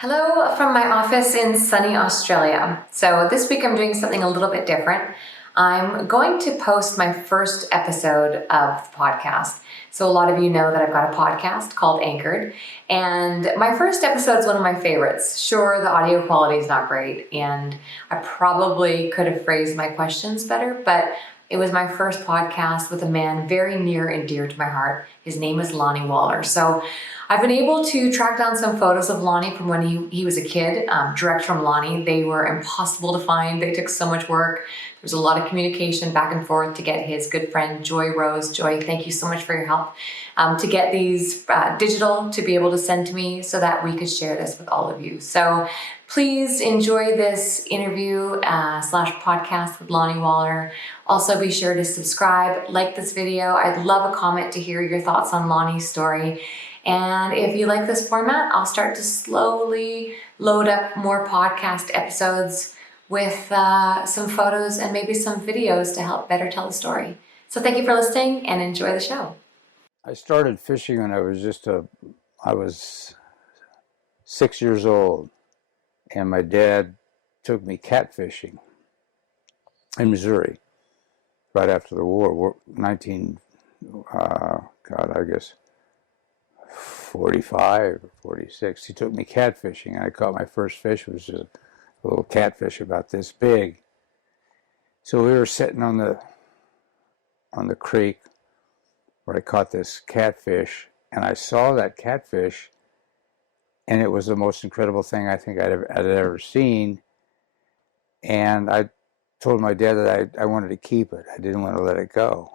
Hello from my office in sunny Australia. So this week I'm doing something a little bit different. I'm going to post my first episode of the podcast. So a lot of you know that I've got a podcast called Anchored, and my first episode is one of my favorites. Sure, the audio quality is not great, and I probably could have phrased my questions better, but it was my first podcast with a man very near and dear to my heart. His name is Lani Waller. So I've been able to track down some photos of Lani from when he was a kid, direct from Lani. They were impossible to find. They took so much work. There was a lot of communication back and forth to get his good friend Joy Rose. Joy, thank you so much for your help. To get these digital to be able to send to me so that we could share this with all of you. So please enjoy this interview slash podcast with Lani Waller. Also be sure to subscribe, like this video. I'd love a comment to hear your thoughts on Lani's story. And if you like this format, I'll start to slowly load up more podcast episodes with some photos and maybe some videos to help better tell the story. So thank you for listening and enjoy the show. I started fishing when I was 6 years old, and my dad took me catfishing in Missouri right after the war, 45 or 46. He took me catfishing, and I caught my first fish. It was just a little catfish about this big. So we were sitting on the creek where I caught this catfish, and I saw that catfish, and it was the most incredible thing I think I'd ever seen. And I told my dad that I wanted to keep it. I didn't want to let it go.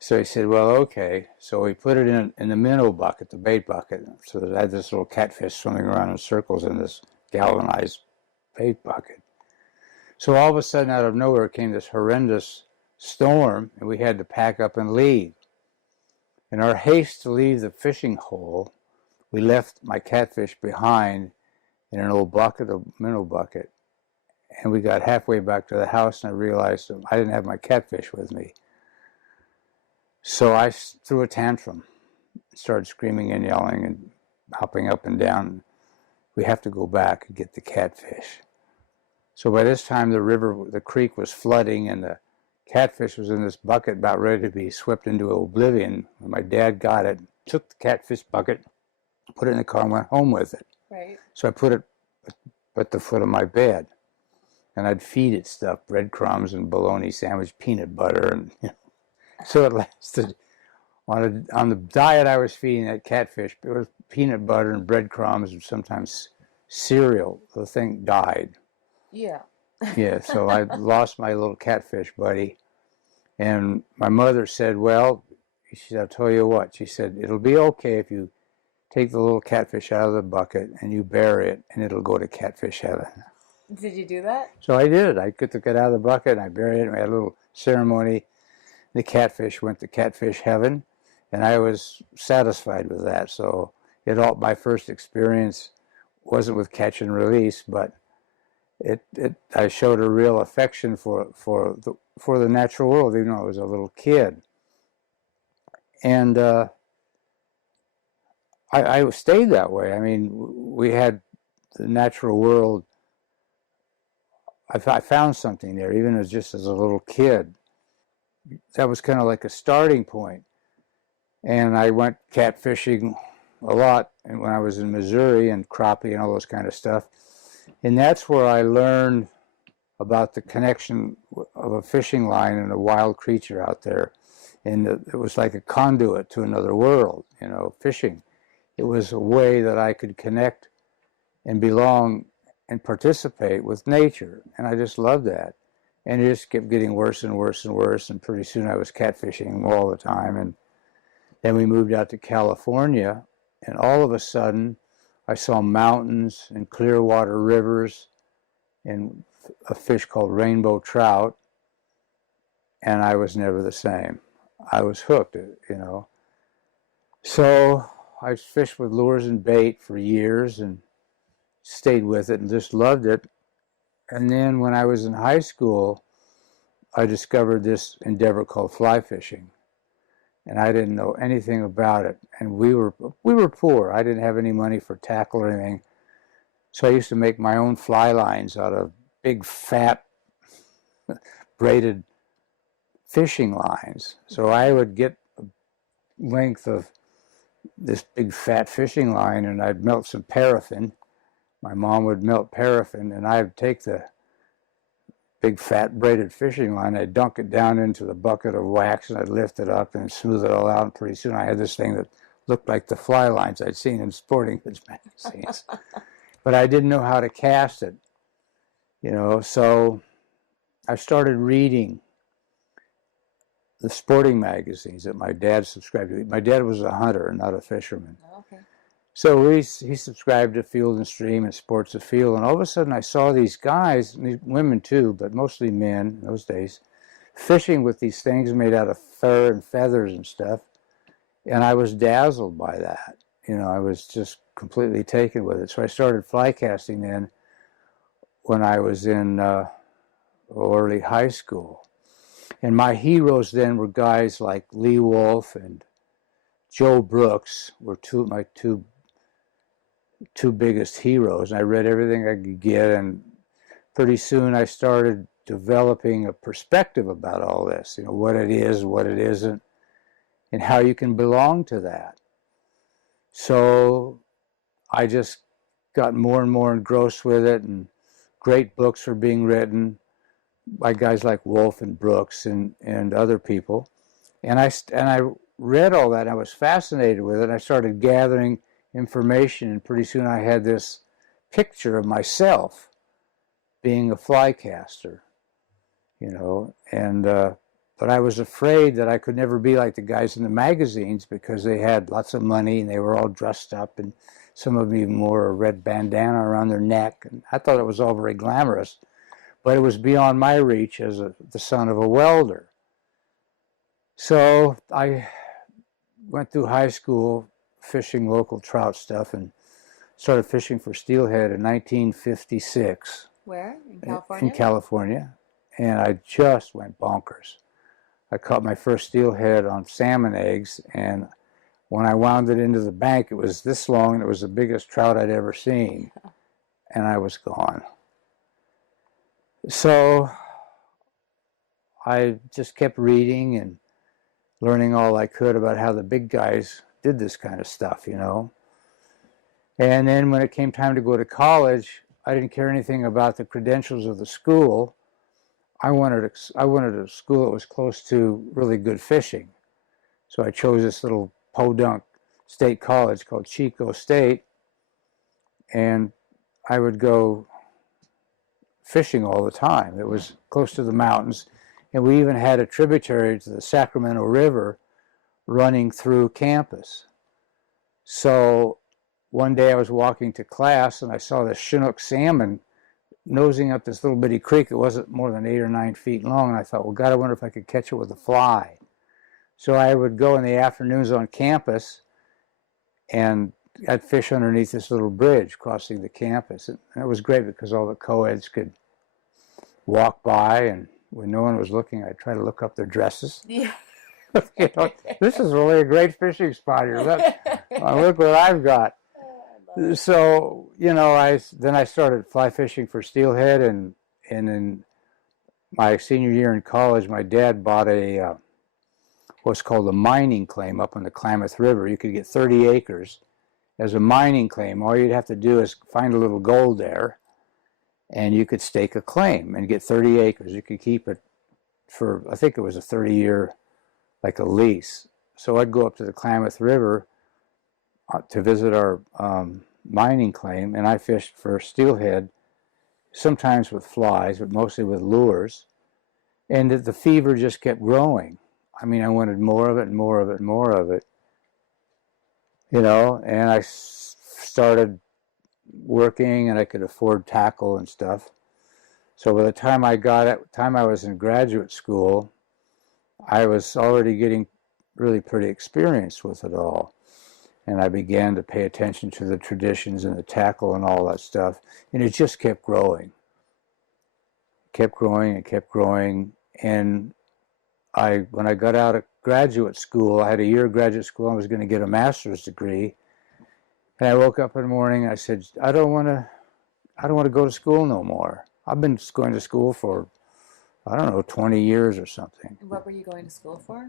So he said, well, okay. So we put it in the minnow bucket, the bait bucket. So I had this little catfish swimming around in circles in this galvanized bait bucket. So all of a sudden, out of nowhere, came this horrendous storm, and we had to pack up and leave. In our haste to leave the fishing hole, we left my catfish behind in an old bucket, a minnow bucket. And we got halfway back to the house, and I realized I didn't have my catfish with me. So I threw a tantrum, started screaming and yelling and hopping up and down. We have to go back and get the catfish. So by this time, the creek was flooding, and the catfish was in this bucket about ready to be swept into oblivion. When my dad got it, took the catfish bucket, put it in the car, and went home with it. Right. So I put it at the foot of my bed, and I'd feed it stuff, breadcrumbs and bologna sandwich, peanut butter, and so it lasted. On the diet I was feeding that catfish, it was peanut butter and breadcrumbs and sometimes cereal. The thing died. Yeah. Yeah, so I lost my little catfish buddy. And my mother said, well, she said, I'll tell you what. She said, it'll be okay if you take the little catfish out of the bucket and you bury it, and it'll go to catfish heaven. Did you do that? So I did. I took it out of the bucket and I buried it, and we had a little ceremony. The catfish went to catfish heaven, and I was satisfied with that. So my first experience wasn't with catch and release, but I showed a real affection for the natural world, even though I was a little kid. And I stayed that way. I mean, we had the natural world. I found something there, even as a little kid. That was kind of like a starting point. And I went catfishing a lot when I was in Missouri, and crappie and all those kind of stuff. And that's where I learned about the connection of a fishing line and a wild creature out there. And it was like a conduit to another world, fishing. It was a way that I could connect and belong and participate with nature. And I just loved that. And it just kept getting worse and worse and worse. And pretty soon I was catfishing all the time. And then we moved out to California. And all of a sudden, I saw mountains and clear water rivers and a fish called rainbow trout. And I was never the same. I was hooked, So I fished with lures and bait for years and stayed with it and just loved it. And then when I was in high school, I discovered this endeavor called fly fishing. And I didn't know anything about it. And we were poor. I didn't have any money for tackle or anything. So I used to make my own fly lines out of big, fat, braided fishing lines. So I would get a length of this big, fat fishing line, and I'd melt some paraffin. My mom would melt paraffin, and I'd take the big, fat, braided fishing line, I'd dunk it down into the bucket of wax, and I'd lift it up and smooth it all out, and pretty soon I had this thing that looked like the fly lines I'd seen in sporting goods magazines. But I didn't know how to cast it, so I started reading the sporting magazines that my dad subscribed to. My dad was a hunter, not a fisherman. Okay. So he subscribed to Field and Stream and Sports Afield, and all of a sudden I saw these guys, and these women too, but mostly men in those days, fishing with these things made out of fur and feathers and stuff, and I was dazzled by that. I was just completely taken with it. So I started fly casting then when I was in early high school. And my heroes then were guys like Lee Wolf and Joe Brooks were my two biggest heroes. And I read everything I could get, and pretty soon I started developing a perspective about all this, what it is, what it isn't, and how you can belong to that. So I just got more and more engrossed with it, and great books were being written by guys like Wolf and Brooks and other people. And I read all that, and I was fascinated with it, and I started gathering information, and pretty soon I had this picture of myself being a fly caster, but I was afraid that I could never be like the guys in the magazines because they had lots of money and they were all dressed up, and some of them even wore a red bandana around their neck, and I thought it was all very glamorous, but it was beyond my reach as the son of a welder. So I went through high school fishing local trout stuff and started fishing for Steelhead in 1956. Where? In California? In California. And I just went bonkers. I caught my first steelhead on salmon eggs, and when I wound it into the bank, it was this long, and it was the biggest trout I'd ever seen, and I was gone. So I just kept reading and learning all I could about how the big guys did this kind of stuff, And then when it came time to go to college, I didn't care anything about the credentials of the school. I wanted a school that was close to really good fishing. So I chose this little podunk state college called Chico State, and I would go fishing all the time. It was close to the mountains, and we even had a tributary to the Sacramento River running through campus. So one day I was walking to class, and I saw this Chinook salmon nosing up this little bitty creek. It wasn't more than 8 or 9 feet long, and I thought, well, God, I wonder if I could catch it with a fly. So I would go in the afternoons on campus, and I'd fish underneath this little bridge crossing the campus. And it was great because all the co-eds could walk by, and when no one was looking, I'd try to look up their dresses. Yeah. This is really a great fishing spot here. Look what I've got. So, I started fly fishing for steelhead, and in my senior year in college, my dad bought what's called a mining claim up on the Klamath River. You could get 30 acres as a mining claim. All you'd have to do is find a little gold there, and you could stake a claim and get 30 acres. You could keep it for, I think it was a 30-year, like a lease. So I'd go up to the Klamath River to visit our mining claim, and I fished for steelhead, sometimes with flies, but mostly with lures. And the fever just kept growing. I mean, I wanted more of it and more of it and more of it. And I started working, and I could afford tackle and stuff. So by the time I was in graduate school, I was already getting really pretty experienced with it all. And I began to pay attention to the traditions and the tackle and all that stuff. And it just kept growing. Kept growing and kept growing. And when I got out of graduate school, I had a year of graduate school, I was going to get a master's degree. And I woke up in the morning and I said, I don't want to I don't want to go to school no more. I've been going to school for, I don't know, 20 years or something. What were you going to school for?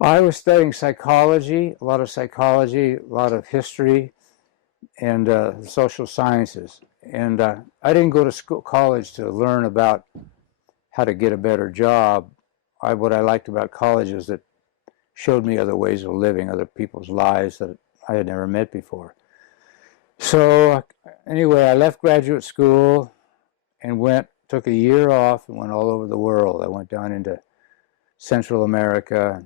I was studying psychology, a lot of history, and social sciences. And I didn't go to college to learn about how to get a better job. What I liked about college is that it showed me other ways of living, other people's lives that I had never met before. So anyway, I left graduate school and took a year off and went all over the world. I went down into Central America,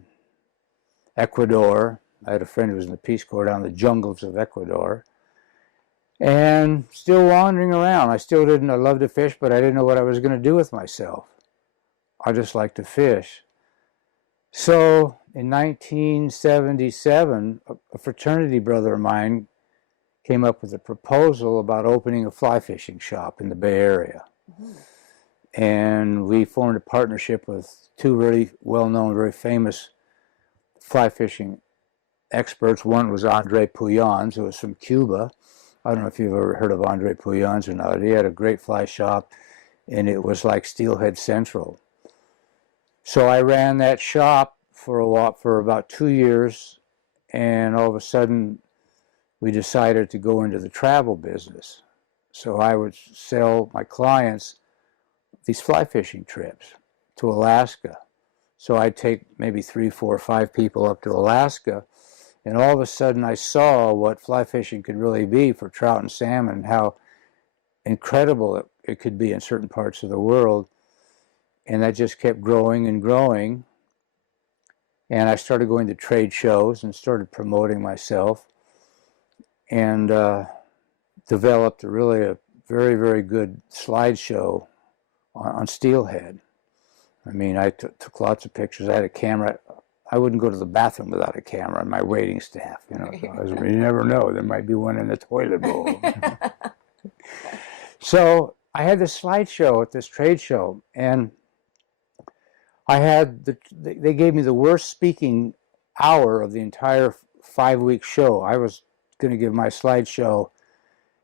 Ecuador. I had a friend who was in the Peace Corps down in the jungles of Ecuador. And still wandering around. I loved to fish, but I didn't know what I was going to do with myself. I just liked to fish. So in 1977, a fraternity brother of mine came up with a proposal about opening a fly fishing shop in the Bay Area. Mm-hmm. And we formed a partnership with two really well-known, very famous fly fishing experts. One was Andre Puyans, who was from Cuba. I don't know if you've ever heard of Andre Puyans or not. He had a great fly shop, and it was like Steelhead Central. So I ran that shop for about 2 years, and all of a sudden we decided to go into the travel business. So I would sell my clients these fly fishing trips to Alaska. So I'd take maybe 3, 4, 5 people up to Alaska, and all of a sudden I saw what fly fishing could really be for trout and salmon, and how incredible it could be in certain parts of the world. And that just kept growing and growing. And I started going to trade shows and started promoting myself, and developed a very, very good slideshow on Steelhead. I mean, I took lots of pictures. I had a camera. I wouldn't go to the bathroom without a camera and my waiting staff. So you never know. There might be one in the toilet bowl. So I had this slideshow at this trade show, and they gave me the worst speaking hour of the entire 5-week show. I was going to give my slideshow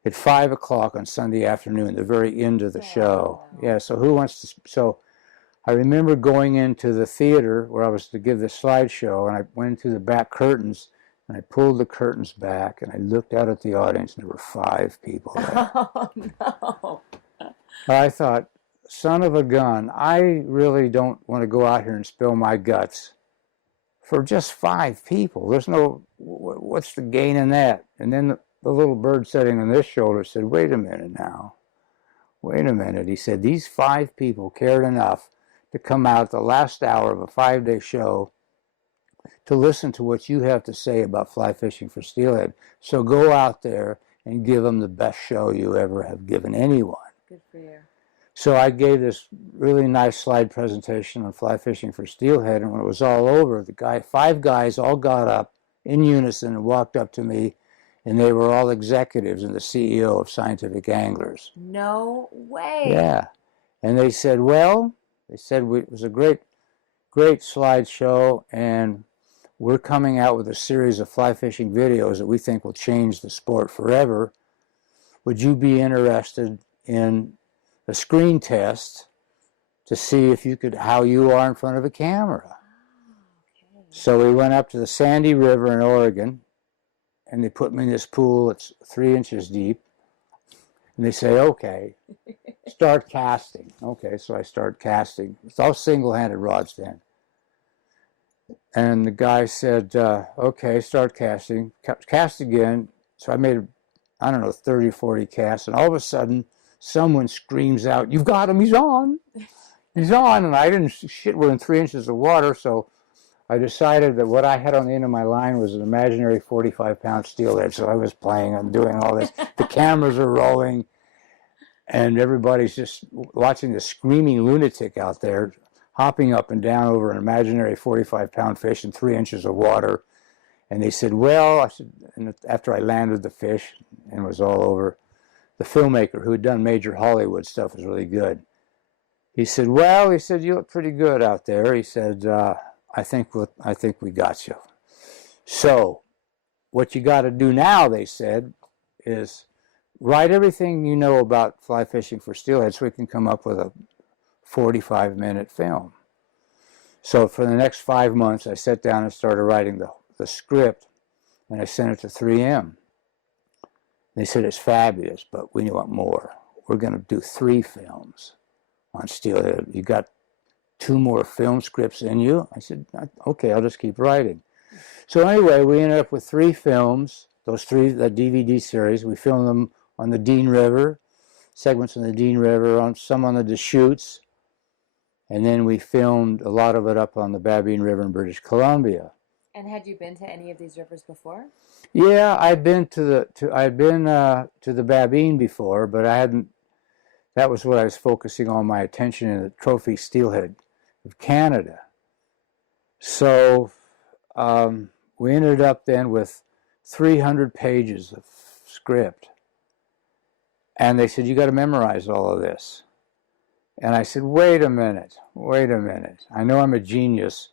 at 5 o'clock on Sunday afternoon, the very end of the show. Yeah, so I remember going into the theater where I was to give the slideshow, and I went through the back curtains, and I pulled the curtains back, and I looked out at the audience, and there were 5 people there. Oh, no. I thought, son of a gun, I really don't want to go out here and spill my guts for just 5 people. What's the gain in that? And then the little bird sitting on this shoulder said, wait a minute now. Wait a minute. He said, these 5 people cared enough to come out at the last hour of a 5-day show to listen to what you have to say about fly fishing for steelhead. So go out there and give them the best show you ever have given anyone. Good for you. So I gave this really nice slide presentation on fly fishing for steelhead, and when it was all over, 5 guys all got up in unison and walked up to me, and they were all executives and the CEO of Scientific Anglers. No way. Yeah. And they said, it was a great slideshow, and we're coming out with a series of fly fishing videos that we think will change the sport forever. Would you be interested in a screen test to see how you are in front of a camera? Okay. So we went up to the Sandy River in Oregon, and they put me in this pool that's 3 inches deep, and they say, okay, start casting. Okay, so I start casting. It's all single-handed rods then. And the guy said, okay, start casting. Cast again. So I made, 30, 40 casts, and all of a sudden, someone screams out, you've got him, he's on. He's on. And I didn't, we're in 3 inches of water, so I decided that what I had on the end of my line was an imaginary 45-pound steelhead. So I was playing and doing all this. The cameras are rolling, and everybody's just watching the screaming lunatic out there, hopping up and down over an imaginary 45-pound fish in 3 inches of water. And they said, and after I landed the fish and it was all over, the filmmaker who had done major Hollywood stuff was really good. He said, you look pretty good out there. He said, I think we got you. So what you got to do now, they said, is write everything you know about fly fishing for steelhead so we can come up with a 45-minute film. So for the next 5 months, I sat down and started writing the script, and I sent it to 3M. They said, it's fabulous, but we want more. We're going to do 3 films on steelhead. You got 2 more film scripts in you? I said, okay, I'll just keep writing. So anyway, we ended up with 3 films, those 3, the DVD series. We filmed them on the Dean River, segments on the Dean River, some on the Deschutes, and then we filmed a lot of it up on the Babine River in British Columbia. And had you been to any of these rivers before? Yeah, I've been to the Babine before, but I hadn't. That was what I was focusing on my attention in the trophy steelhead of Canada. So we ended up then with 300 pages of script, and they said, you got to memorize all of this. And I said, wait a minute. I know I'm a genius.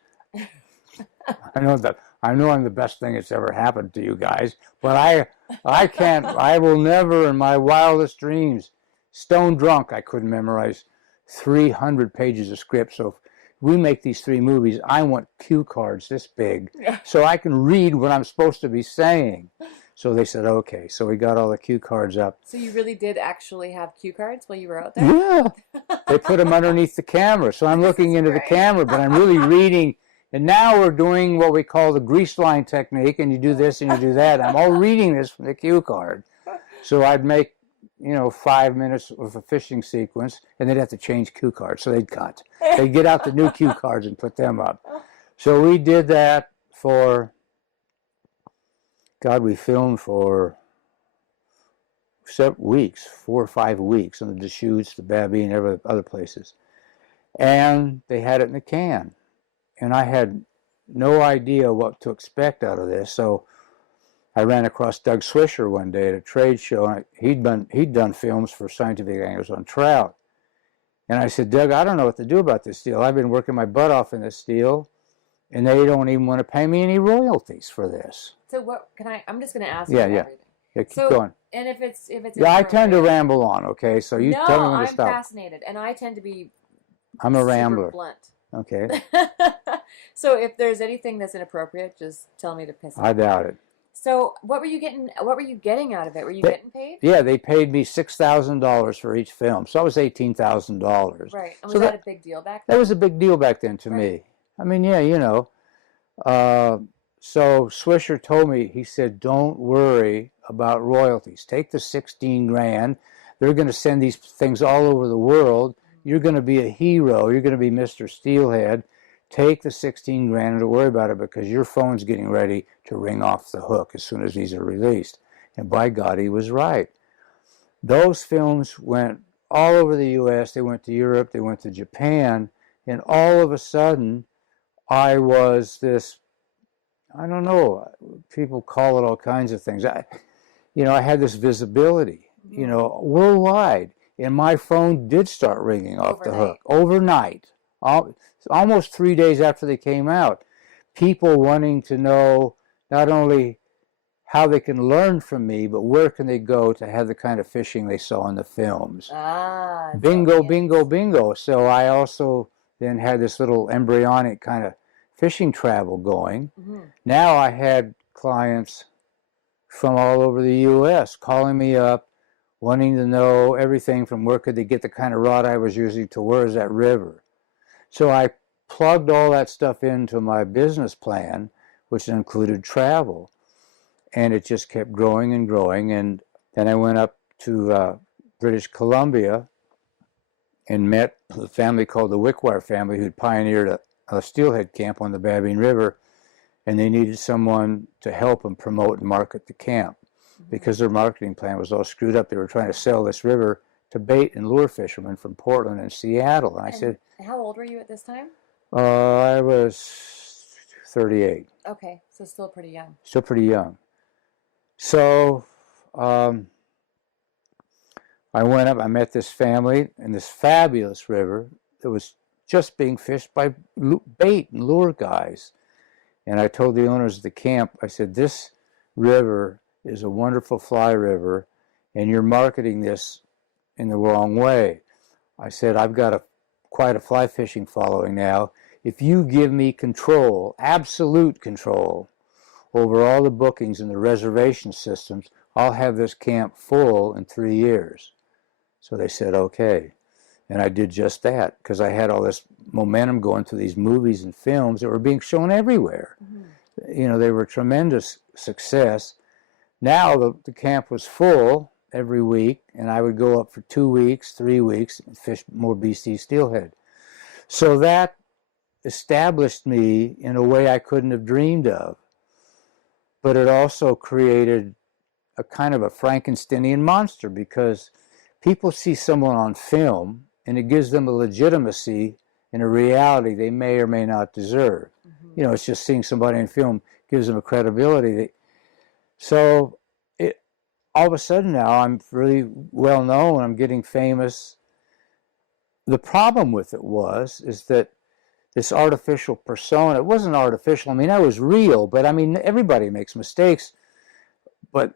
I know I'm the best thing that's ever happened to you guys, but I can't, I will never in my wildest dreams, stone drunk, I couldn't memorize 300 pages of script. So if we make these 3 movies, I want cue cards this big so I can read what I'm supposed to be saying. So they said, okay. So we got all the cue cards up. So you really did actually have cue cards while you were out there? Yeah. They put them underneath the camera. So I'm looking into the camera, but I'm really reading. And now we're doing what we call the grease line technique, and you do this and you do that. I'm all reading this from the cue card. So I'd make, 5 minutes of a fishing sequence, and they'd have to change cue cards. So they'd cut. They'd get out the new cue cards and put them up. So we did that for, we filmed for several weeks, 4 or 5 weeks on the Deschutes, the Babine, and other places. And they had it in a can. And I had no idea what to expect out of this. So I ran across Doug Swisher one day at a trade show. And he'd done films for Scientific Anglers on trout. And I said, Doug, I don't know what to do about this deal. I've been working my butt off in this deal, and they don't even want to pay me any royalties for this. So what can I'm just going to ask you everything. Yeah, keep going. And if it's I tend to ramble on, okay? So you tell me when to stop. No, I'm fascinated, and I tend to be I'm a rambler. Blunt. Okay. So if there's anything that's inappropriate, just tell me to piss off. I doubt it. So what were you getting out of it? Were you getting paid? Yeah, they paid me $6,000 for each film. So that was $18,000. Right. And was that a big deal back then? That was a big deal back then to me. I mean, yeah, so Swisher told me, he said, don't worry about royalties. Take the 16 grand. They're going to send these things all over the world. You're going to be a hero. You're going to be Mr. Steelhead. Take the 16 grand and don't worry about it because your phone's getting ready to ring off the hook as soon as these are released. And by God, he was right. Those films went all over the U.S. They went to Europe. They went to Japan. And all of a sudden, I was this, I don't know, people call it all kinds of things. I had this visibility, worldwide. And my phone did start ringing off the hook overnight. Almost 3 days after they came out. People wanting to know not only how they can learn from me, but where can they go to have the kind of fishing they saw in the films. Bingo, bingo, bingo. So I also then had this little embryonic kind of fishing travel going. Mm-hmm. Now I had clients from all over the U.S. calling me up, wanting to know everything from where could they get the kind of rod I was using to where is that river. So I plugged all that stuff into my business plan, which included travel. And it just kept growing and growing. And then I went up to British Columbia and met a family called the Wickwire family who'd pioneered a steelhead camp on the Babine River. And they needed someone to help them promote and market the camp because their marketing plan was all screwed up. They were trying to sell this river to bait and lure fishermen from Portland and Seattle. And I said, how old were you at this time? I was 38. Okay, so still pretty young. Still pretty young. So I went up, I met this family in this fabulous river that was just being fished by bait and lure guys. And I told the owners of the camp, I said, this river is a wonderful fly river, and you're marketing this in the wrong way. I said, I've got quite a fly fishing following now. If you give me control, absolute control, over all the bookings and the reservation systems, I'll have this camp full in 3 years. So they said, okay. And I did just that because I had all this momentum going through these movies and films that were being shown everywhere. You know, they were a tremendous success. Now the camp was full every week, and I would go up for 2 weeks, 3 weeks, and fish more BC steelhead. So that established me in a way I couldn't have dreamed of. But it also created a kind of a Frankensteinian monster because people see someone on film and it gives them a legitimacy and a reality they may or may not deserve. You know, it's just seeing somebody in film gives them a credibility. So all of a sudden now I'm really well known, I'm getting famous. The problem with it is that this artificial persona, it wasn't artificial. I mean, I was real, but I mean, everybody makes mistakes. But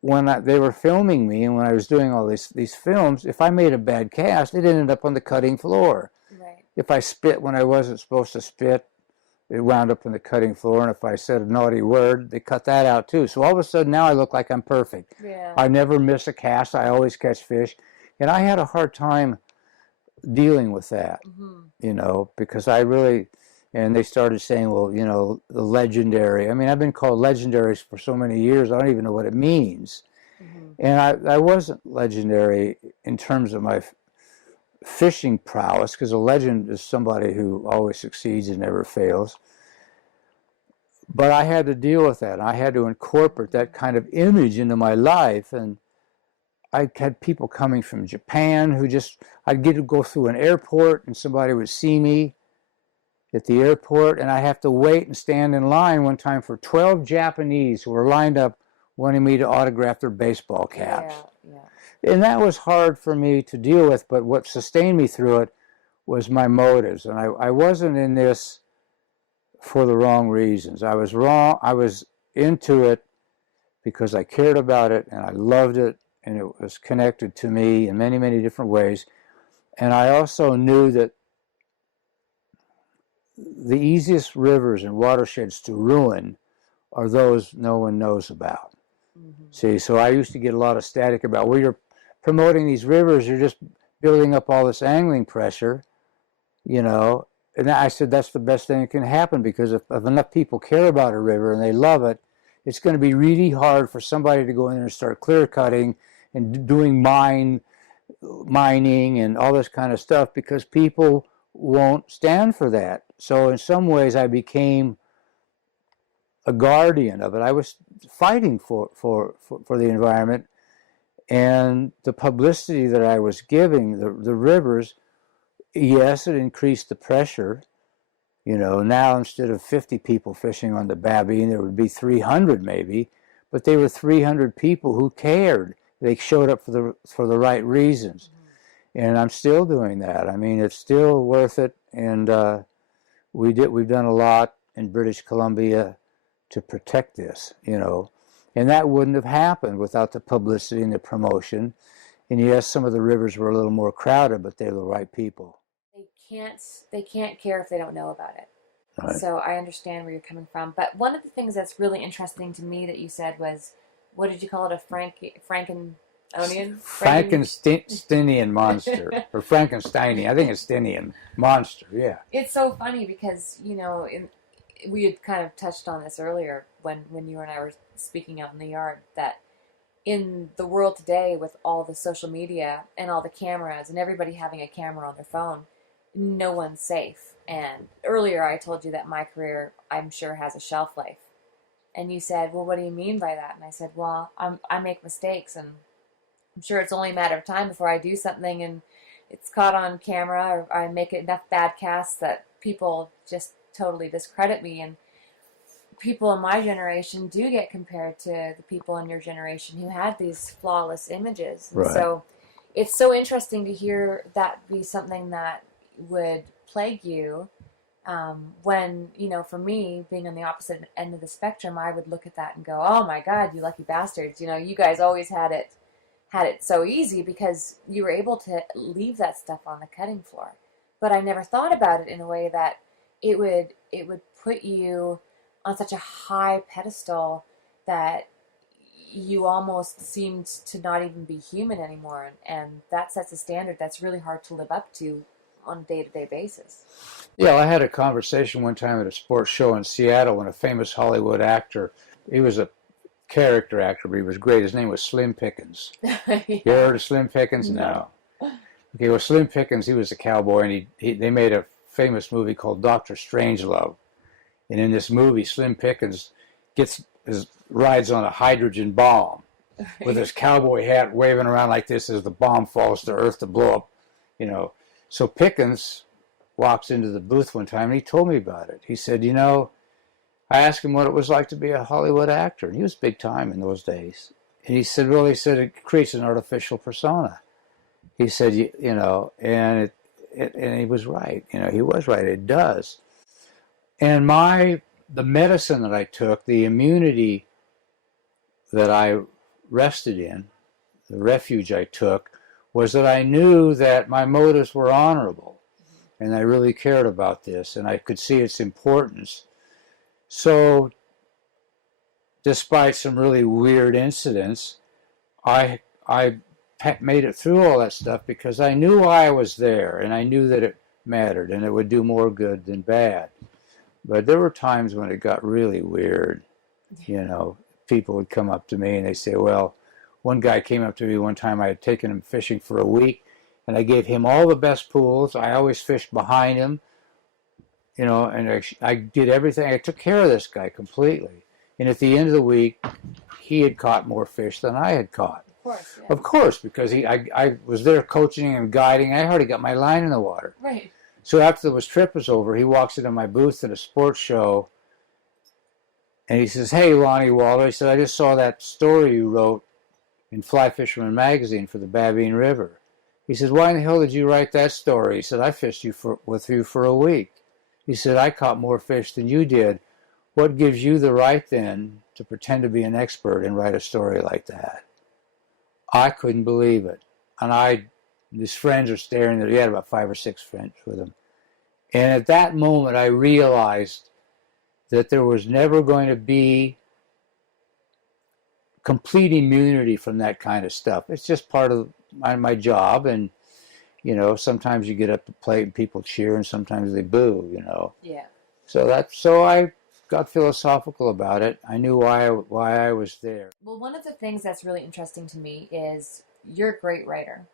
when they were filming me and when I was doing all these films, if I made a bad cast, it ended up on the cutting floor. Right. If I spit when I wasn't supposed to spit, it wound up on the cutting floor. And if I said a naughty word, they cut that out too. So all of a sudden now I look like I'm perfect. Yeah. I never miss a cast. I always catch fish. And I had a hard time dealing with that, you know, because I really, and they started saying, well, you know, the legendary. I mean, I've been called legendary for so many years, I don't even know what it means. And I wasn't legendary in terms of my fishing prowess, because a legend is somebody who always succeeds and never fails. But I had to deal with that. I had to incorporate that kind of image into my life. And I had people coming from Japan who I'd get to go through an airport and somebody would see me at the airport and I have to wait and stand in line one time for 12 Japanese who were lined up wanting me to autograph their baseball caps. Yeah. And that was hard for me to deal with, but what sustained me through it was my motives. And I wasn't in this for the wrong reasons. I was into it because I cared about it and I loved it. And it was connected to me in many, many different ways. And I also knew that the easiest rivers and watersheds to ruin are those no one knows about. See, so I used to get a lot of static about, well, you're promoting these rivers, you're just building up all this angling pressure, you know. And I said, that's the best thing that can happen, because if enough people care about a river and they love it, it's going to be really hard for somebody to go in there and start clear cutting and doing mining and all this kind of stuff, because people won't stand for that. So in some ways I became a guardian of it. I was fighting for the environment, and the publicity that I was giving the rivers, yes, it increased the pressure. You know, now instead of 50 people fishing on the Babine, there would be 300 maybe, but they were 300 people who cared. They showed up for the right reasons. And I'm still doing that. I mean, it's still worth it. And we've done a lot in British Columbia to protect this, you know. And that wouldn't have happened without the publicity and the promotion. And yes, some of the rivers were a little more crowded, but they were the right people. They can't care if they don't know about it. Right. So I understand where you're coming from. But one of the things that's really interesting to me that you said was, what did you call it? A Frankensteinian monster, or Frankensteinian. I think it's Steinian monster. Yeah. It's so funny because, you know, we had kind of touched on this earlier when you and I were speaking out in the yard, that in the world today, with all the social media and all the cameras and everybody having a camera on their phone, no one's safe. And earlier I told you that my career, I'm sure, has a shelf life. And you said, well, what do you mean by that? And I said, well, I make mistakes, and I'm sure it's only a matter of time before I do something and it's caught on camera, or I make enough bad casts that people just totally discredit me. And people in my generation do get compared to the people in your generation who had these flawless images. And right. So it's so interesting to hear that be something that would plague you, when, you know, for me, being on the opposite end of the spectrum, I would look at that and go, oh my God, you lucky bastards, you know, you guys always had it had it so easy because you were able to leave that stuff on the cutting floor. But I never thought about it in a way that it would put you on such a high pedestal that you almost seemed to not even be human anymore. And that sets a standard that's really hard to live up to on a day-to-day basis. Yeah, I had a conversation one time at a sports show in Seattle when a famous Hollywood actor, he was a character actor, but he was great. His name was Slim Pickens. Yeah. You ever heard of Slim Pickens? No. Okay, well, Slim Pickens, he was a cowboy, and they made a famous movie called Dr. Strangelove. And in this movie, Slim Pickens rides on a hydrogen bomb with his cowboy hat waving around like this as the bomb falls to earth to blow up, you know. So Pickens walks into the booth one time, and he told me about it. He said, I asked him what it was like to be a Hollywood actor, and he was big time in those days. And he said, well, it creates an artificial persona. He said, and he was right. He was right. It does. And the medicine that I took, the immunity that I rested in, the refuge I took, was that I knew that my motives were honorable, and I really cared about this, and I could see its importance. So, despite some really weird incidents, I made it through all that stuff because I knew why I was there, and I knew that it mattered, and it would do more good than bad. But there were times when it got really weird. People would come up to me and they say, well, one guy came up to me one time, I had taken him fishing for a week, and I gave him all the best pools. I always fished behind him, and I did everything. I took care of this guy completely. And at the end of the week, he had caught more fish than I had caught. Of course, yeah. Of course, because I was there coaching and guiding. I already got my line in the water. Right. So after the trip was over, he walks into my booth at a sports show, and he says, hey, Lani Waller, he said, I just saw that story you wrote in Fly Fisherman magazine for the Babine River. He said, why in the hell did you write that story? He said, I fished with you for a week. He said, I caught more fish than you did. What gives you the right then to pretend to be an expert and write a story like that? I couldn't believe it. And his friends are staring there. He had about 5 or 6 friends with him. And at that moment, I realized that there was never going to be complete immunity from that kind of stuff. It's just part of my job. And, sometimes you get up to play and people cheer and sometimes they boo, Yeah. So I got philosophical about it. I knew why I was there. Well, one of the things that's really interesting to me is you're a great writer.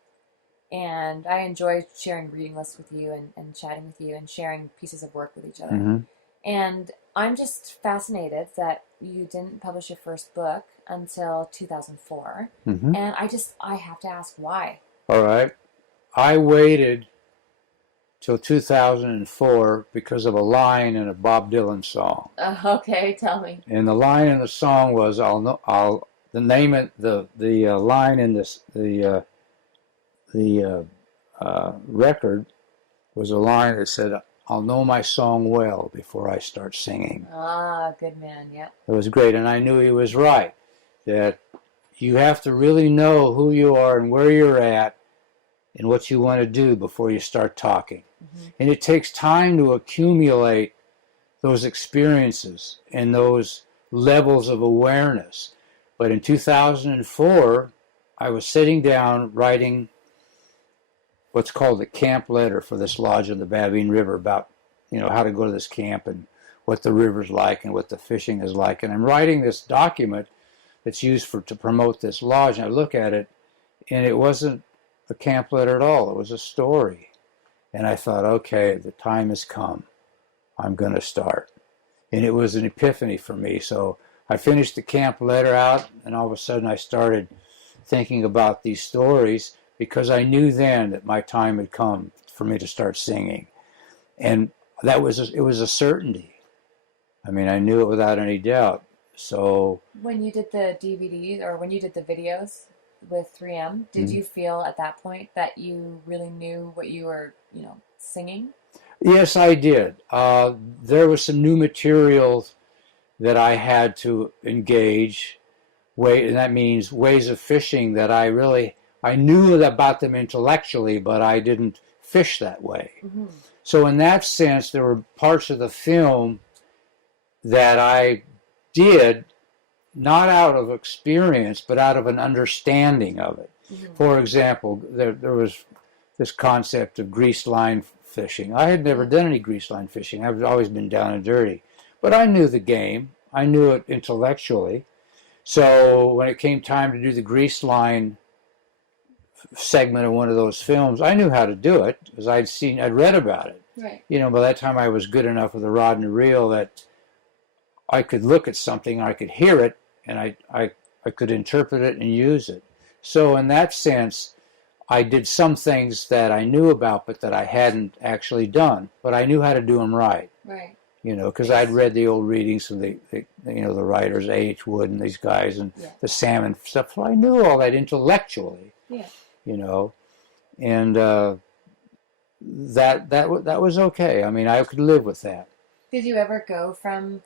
And I enjoy sharing reading lists with you and chatting with you and sharing pieces of work with each other. Mm-hmm. And I'm just fascinated that you didn't publish your first book until 2004. Mm-hmm. And I have to ask why. All right. I waited till 2004 because of a line in a Bob Dylan song. Okay, tell me. And the line in the song was, the line in the record was a line that said, I'll know my song well before I start singing. Ah, good man, yeah. It was great, and I knew he was right, that you have to really know who you are and where you're at and what you want to do before you start talking. Mm-hmm. And it takes time to accumulate those experiences and those levels of awareness. But in 2004, I was sitting down writing what's called a camp letter for this lodge on the Babine River about, how to go to this camp and what the river's like and what the fishing is like. And I'm writing this document that's used to promote this lodge. And I look at it, and it wasn't a camp letter at all. It was a story. And I thought, okay, the time has come. I'm going to start. And it was an epiphany for me. So I finished the camp letter out, and all of a sudden I started thinking about these stories, because I knew then that my time had come for me to start singing. And it was a certainty. I mean, I knew it without any doubt. So when you did the DVDs or when you did the videos with 3M, did Mm-hmm. you feel at that point that you really knew what you were, singing? Yes, I did. There was some new material that I had to engage. and that means ways of fishing that I knew about them intellectually, but I didn't fish that way. Mm-hmm. So in that sense, there were parts of the film that I did not out of experience, but out of an understanding of it. Mm-hmm. For example, there was this concept of greased line fishing. I had never done any greased line fishing. I've always been down and dirty. But I knew the game. I knew it intellectually. So when it came time to do the greased line segment of one of those films, I knew how to do it because I'd read about it. Right. You know, by that time I was good enough with a rod and a reel that I could look at something, I could hear it, and I could interpret it and use it. So in that sense, I did some things that I knew about, but that I hadn't actually done. But I knew how to do them right. Right. You know, because I'd read the old readings from the writers, A.H. Wood and these guys, and the salmon stuff. So I knew all that intellectually. Yeah. You know, and that was okay. I mean, I could live with that. Did you ever go from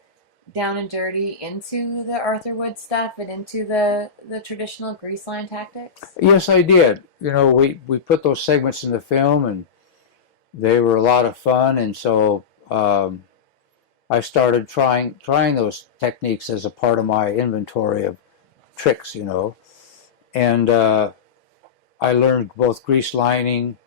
down and dirty into the Arthur Wood stuff and into the traditional grease line tactics? Yes, I did. You know, we put those segments in the film, and they were a lot of fun, and so I started trying those techniques as a part of my inventory of tricks, you know, and I learned both grease lining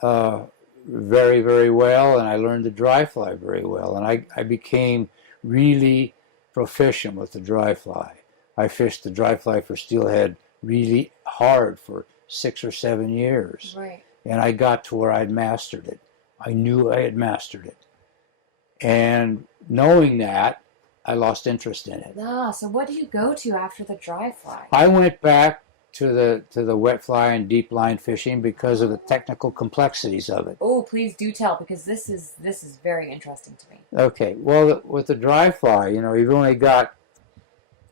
very, very well, and I learned the dry fly very well, and I became really proficient with the dry fly. I fished the dry fly for Steelhead really hard for 6 or 7 years. Right. And I got to where I'd mastered it. I knew I had mastered it. And knowing that, I lost interest in it. Ah, so what do you go to after the dry fly? I went back to the wet fly and deep line fishing because of the technical complexities of it. Oh, please do tell, because this is very interesting to me. Okay, well, with the dry fly, you know, you've only got,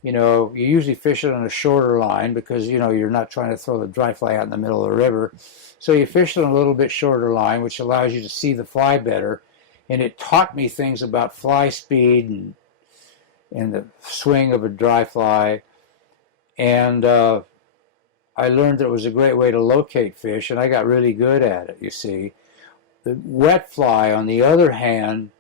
you know, you usually fish it on a shorter line because, you know, you're not trying to throw the dry fly out in the middle of the river. So you fish it on a little bit shorter line, which allows you to see the fly better. And it taught me things about fly speed and the swing of a dry fly. And I learned that it was a great way to locate fish, and I got really good at it, you see. The wet fly, on the other hand,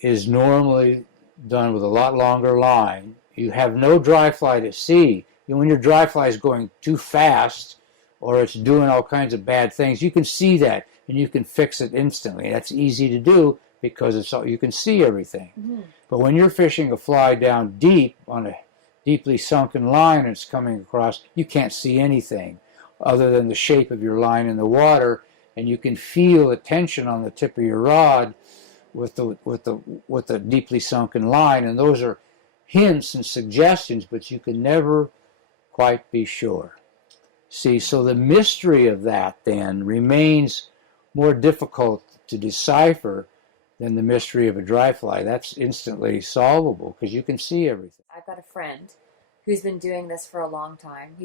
is normally done with a lot longer line. You have no dry fly to see. You know, when your dry fly is going too fast or it's doing all kinds of bad things, you can see that, and you can fix it instantly. That's easy to do because you can see everything. Mm-hmm. But when you're fishing a fly down deep on a deeply sunken line and it's coming across, you can't see anything other than the shape of your line in the water, and you can feel the tension on the tip of your rod with the deeply sunken line, and those are hints and suggestions, but you can never quite be sure. See, so the mystery of that then remains more difficult to decipher than the mystery of a dry fly. That's instantly solvable because you can see everything. I've got a friend who's been doing this for a long time. He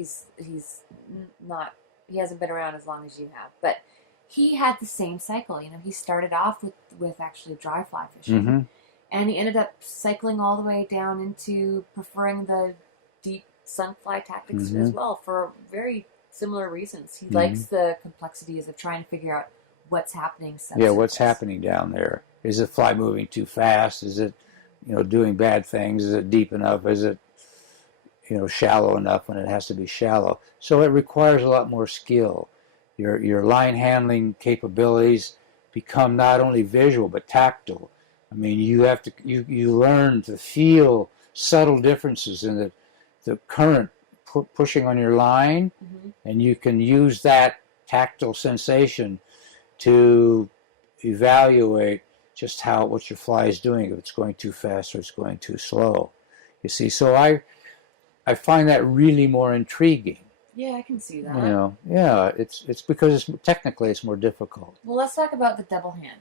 hasn't been around as long as you have, but he had the same cycle. You know, he started off with actually dry fly fishing, mm-hmm. and he ended up cycling all the way down into preferring the deep sunk fly tactics mm-hmm. as well for very similar reasons. He mm-hmm. likes the complexities of trying to figure out what's happening. Yeah, what's happening down there? Is the fly moving too fast? Is it, you know, doing bad things? Is it deep enough? Is it, you know, shallow enough when it has to be shallow? So it requires a lot more skill. Your line handling capabilities become not only visual but tactile. I mean, you learn to feel subtle differences in the current pushing on your line, mm-hmm. and you can use that tactile sensation to evaluate just what your fly is doing, if it's going too fast or it's going too slow. You see, so I find that really more intriguing. Yeah, I can see that. You know, yeah, it's because technically it's more difficult. Well, let's talk about the double hand.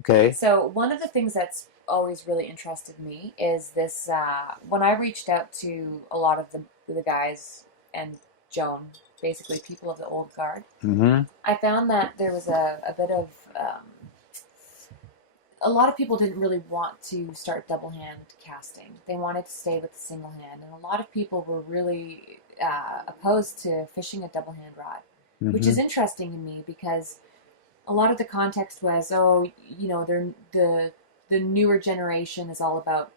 Okay. So one of the things that's always really interested me is this, when I reached out to a lot of the guys and Joan, basically people of the old guard, mm-hmm. I found that there was a bit of a lot of people didn't really want to start double hand casting. They wanted to stay with the single hand, and a lot of people were really opposed to fishing a double hand rod, which is interesting to me because a lot of the context was, oh, you know, the newer generation is all about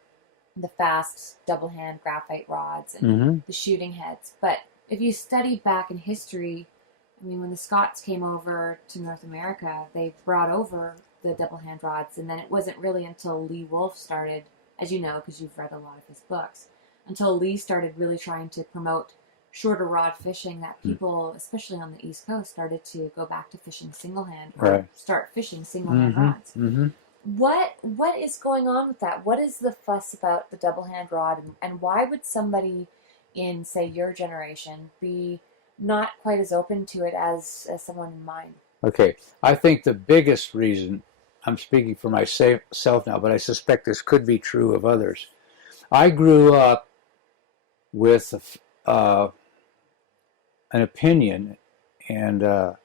the fast double hand graphite rods and the shooting heads. But if you study back in history, I mean, when the Scots came over to North America, they brought over the double hand rods, and then it wasn't really until Lee Wolf started, as you know, because you've read a lot of his books, until Lee started really trying to promote shorter rod fishing that people, especially on the East Coast, started to go back to fishing single hand or start fishing single hand rods. What is going on with that? What is the fuss about the double hand rod, and why would somebody in, say, your generation be not quite as open to it as someone in mine? Okay, I think the biggest reason, I'm speaking for myself now, but I suspect this could be true of others. I grew up with an opinion and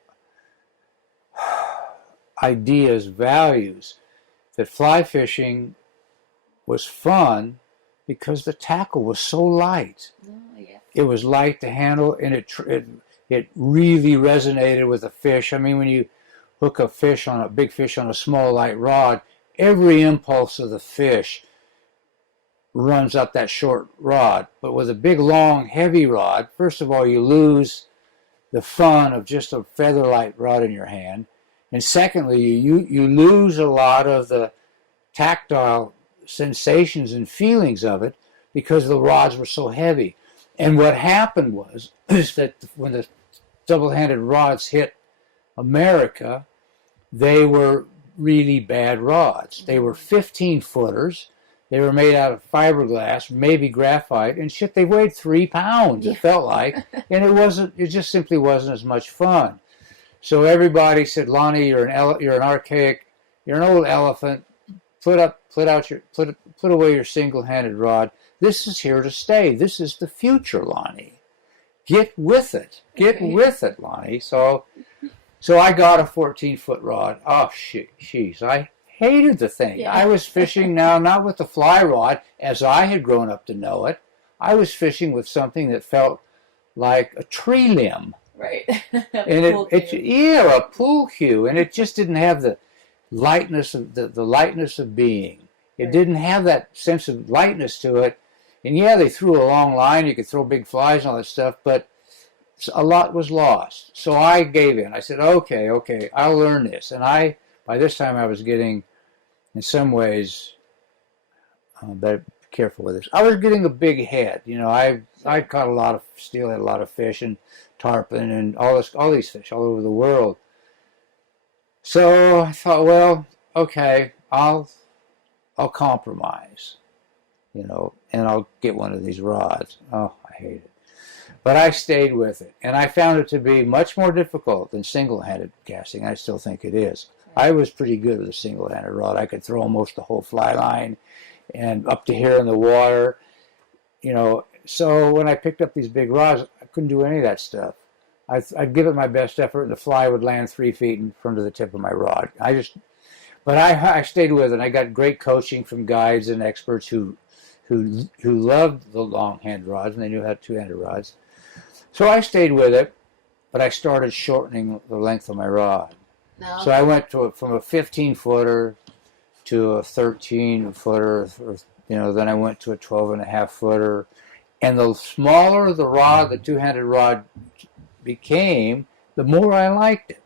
ideas, values, that fly fishing was fun because the tackle was so light. Oh, yeah. It was light to handle, and it really resonated with the fish. I mean, when you hook a big fish on a small light rod, every impulse of the fish runs up that short rod. But with a big, long, heavy rod, first of all, you lose the fun of just a feather light rod in your hand. And secondly, you lose a lot of the tactile sensations and feelings of it because the rods were so heavy. And what happened was is that when the double-handed rods hit America, they were really bad rods. They were 15-footers. They were made out of fiberglass, maybe graphite, and shit, they weighed 3 pounds, it felt like. And it just simply wasn't as much fun. So everybody said, Lani, you're an archaic, you're an old elephant. Put away your single-handed rod. This is here to stay. This is the future, Lani. Get with it. Get with it, Lani. So I got a 14-foot rod. Oh, jeez, I hated the thing. Yeah. I was fishing now not with the fly rod as I had grown up to know it. I was fishing with something that felt like a tree limb. Right. And a pool cue, and it just didn't have the lightness of the lightness of being. It didn't have that sense of lightness to it. And yeah, they threw a long line. You could throw big flies and all that stuff, but a lot was lost. So I gave in. I said, okay, I'll learn this. And by this time, I was getting, in some ways, better be careful with this. I was getting a big head. You know, I caught a lot of steelhead, a lot of fish, and tarpon, and all these fish all over the world. So I thought, well, okay, I'll compromise, you know, and I'll get one of these rods. Oh, I hate it. But I stayed with it, and I found it to be much more difficult than single-handed casting. I still think it is. I was pretty good with a single-handed rod. I could throw almost the whole fly line and up to here in the water, you know. So when I picked up these big rods, I couldn't do any of that stuff. I'd give it my best effort, and the fly would land 3 feet in front of the tip of my rod. But I stayed with it. I got great coaching from guides and experts who loved the long-hand rods, and they knew how two-handed rods. So I stayed with it, but I started shortening the length of my rod. No. So I went from a 15-footer to a 13-footer, then I went to a 12.5-footer. And the smaller the rod, the two-handed rod became, the more I liked it.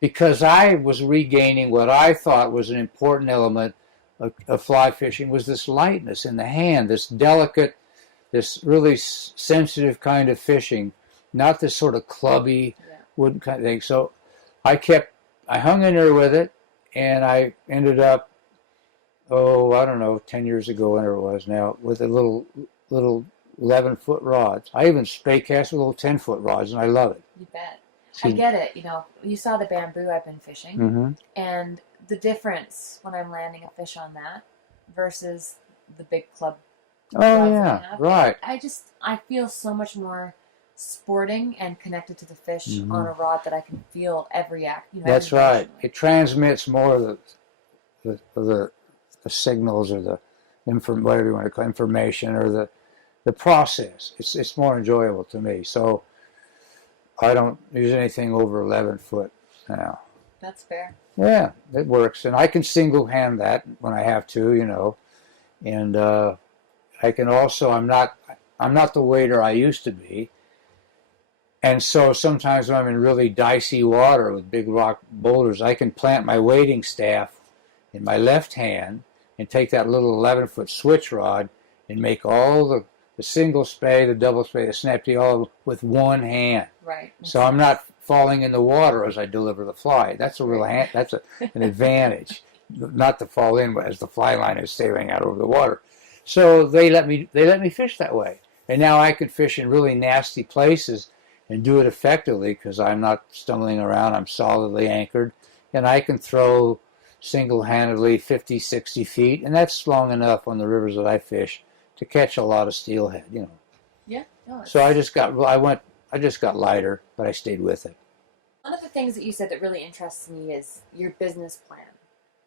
Because I was regaining what I thought was an important element of fly fishing, was this lightness in the hand, this delicate, this really sensitive kind of fishing, not this sort of clubby wooden kind of thing. So I hung in there with it, and I ended up, 10 years ago, whatever it was now, with a little 11-foot rods. I even spray cast with little 10-foot rods, and I love it. You bet. I get it. You know, you saw the bamboo I've been fishing, and the difference when I'm landing a fish on that versus the big club. Oh yeah, right. I feel so much more sporting and connected to the fish on a rod that I can feel every act. That's right. It transmits more of the signals or the whatever you want to call information or the process. It's more enjoyable to me. So I don't use anything over 11 foot now. That's fair. Yeah, it works, and I can single hand that when I have to, and I can also. I'm not the wader I used to be, and so sometimes when I'm in really dicey water with big rock boulders, I can plant my wading staff in my left hand and take that little 11-foot switch rod and make all the single spay, the double spay, the snap tee, all with one hand. Right. So I'm not falling in the water as I deliver the fly. That's a real an advantage, not to fall in as the fly line is sailing out over the water. So they let me fish that way, and now I could fish in really nasty places and do it effectively because I'm not stumbling around. I'm solidly anchored, and I can throw single-handedly 50, 60 feet, and that's long enough on the rivers that I fish to catch a lot of steelhead. Yeah. No, So I just got lighter, but I stayed with it. one of the things that you said that really interests me is your business plan.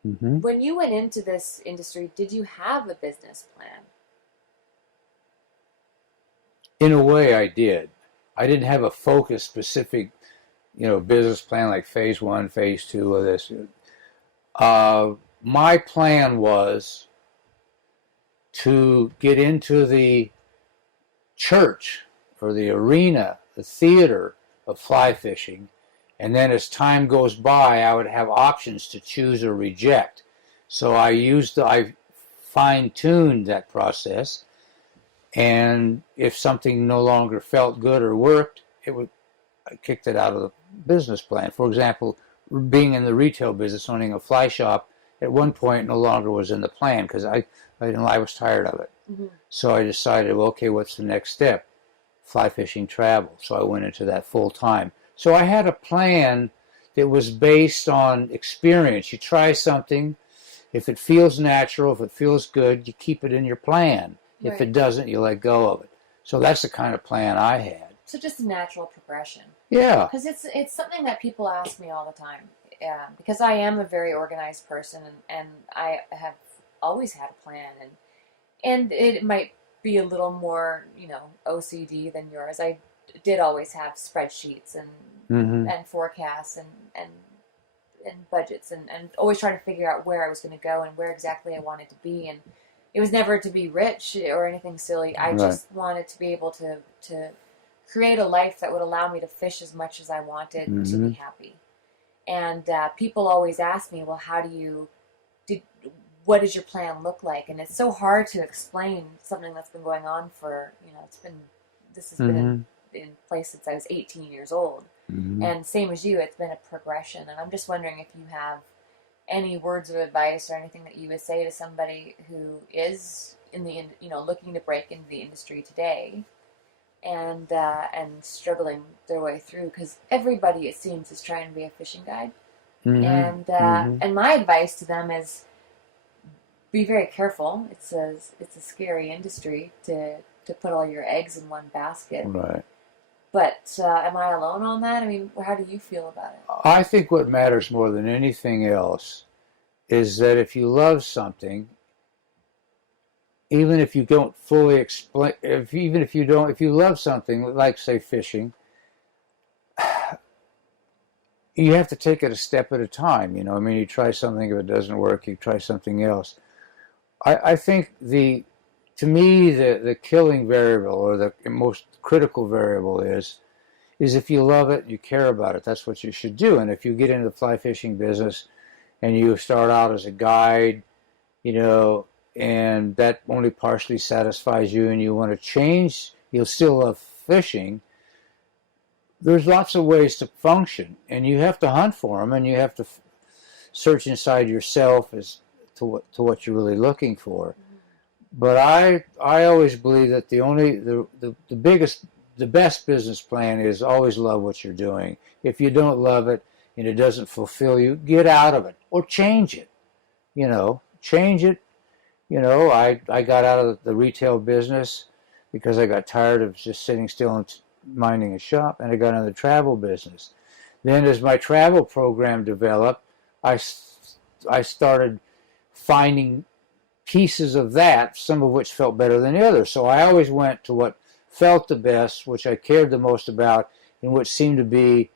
Mm-hmm. When you went into this industry, did you have a business plan? In a way, I did. I didn't have a focused, specific, business plan like phase 1, phase 2 of this. My plan was to get into the church or the arena, the theater of fly fishing, and then as time goes by, I would have options to choose or reject. So I fine-tuned that process, and if something no longer felt good or worked, I kicked it out of the business plan. For example, being in the retail business, owning a fly shop, at one point no longer was in the plan because I was tired of it. Mm-hmm. So I decided, well, okay, what's the next step? Fly fishing travel. So I went into that full time. So I had a plan that was based on experience. You try something, if it feels natural, if it feels good, you keep it in your plan. If it doesn't, you let go of it. So that's the kind of plan I had. So just a natural progression. Yeah. Because it's something that people ask me all the time. Because I am a very organized person, and I have always had a plan, and it might be a little more, OCD than yours. I did always have spreadsheets and forecasts and budgets and always trying to figure out where I was going to go and where exactly I wanted to be. And it was never to be rich or anything silly. I just wanted to be able to create a life that would allow me to fish as much as I wanted to be happy. And people always ask me, well, what does your plan look like? And it's so hard to explain something that's been going on for, this has been in place since I was 18 years old. Mm-hmm. And same as you, it's been a progression. And I'm just wondering if you have any words of advice or anything that you would say to somebody who is looking to break into the industry today and struggling their way through, because everybody, it seems, is trying to be a fishing guide. Mm-hmm. And my advice to them is be very careful. It's a scary industry to put all your eggs in one basket. Right. But am I alone on that? I mean, how do you feel about it? I think what matters more than anything else is that if you love something, even if you don't fully explain, if you love something, like, say, fishing, you have to take it a step at a time. You try something, if it doesn't work, you try something else. I think to me, the killing variable, or the most critical variable is if you love it, you care about it, that's what you should do. And if you get into the fly fishing business and you start out as a guide, and that only partially satisfies you and you want to change, you'll still love fishing, there's lots of ways to function, and you have to hunt for them, and you have to search inside yourself as to what you're really looking for. But I always believe that the best business plan is always love what you're doing. If you don't love it and it doesn't fulfill you, get out of it or change it. Change it. I got out of the retail business because I got tired of just sitting still and minding a shop, and I got into the travel business. Then as my travel program developed, I started finding pieces of that, some of which felt better than the others. So I always went to what felt the best, which I cared the most about, and which seemed to be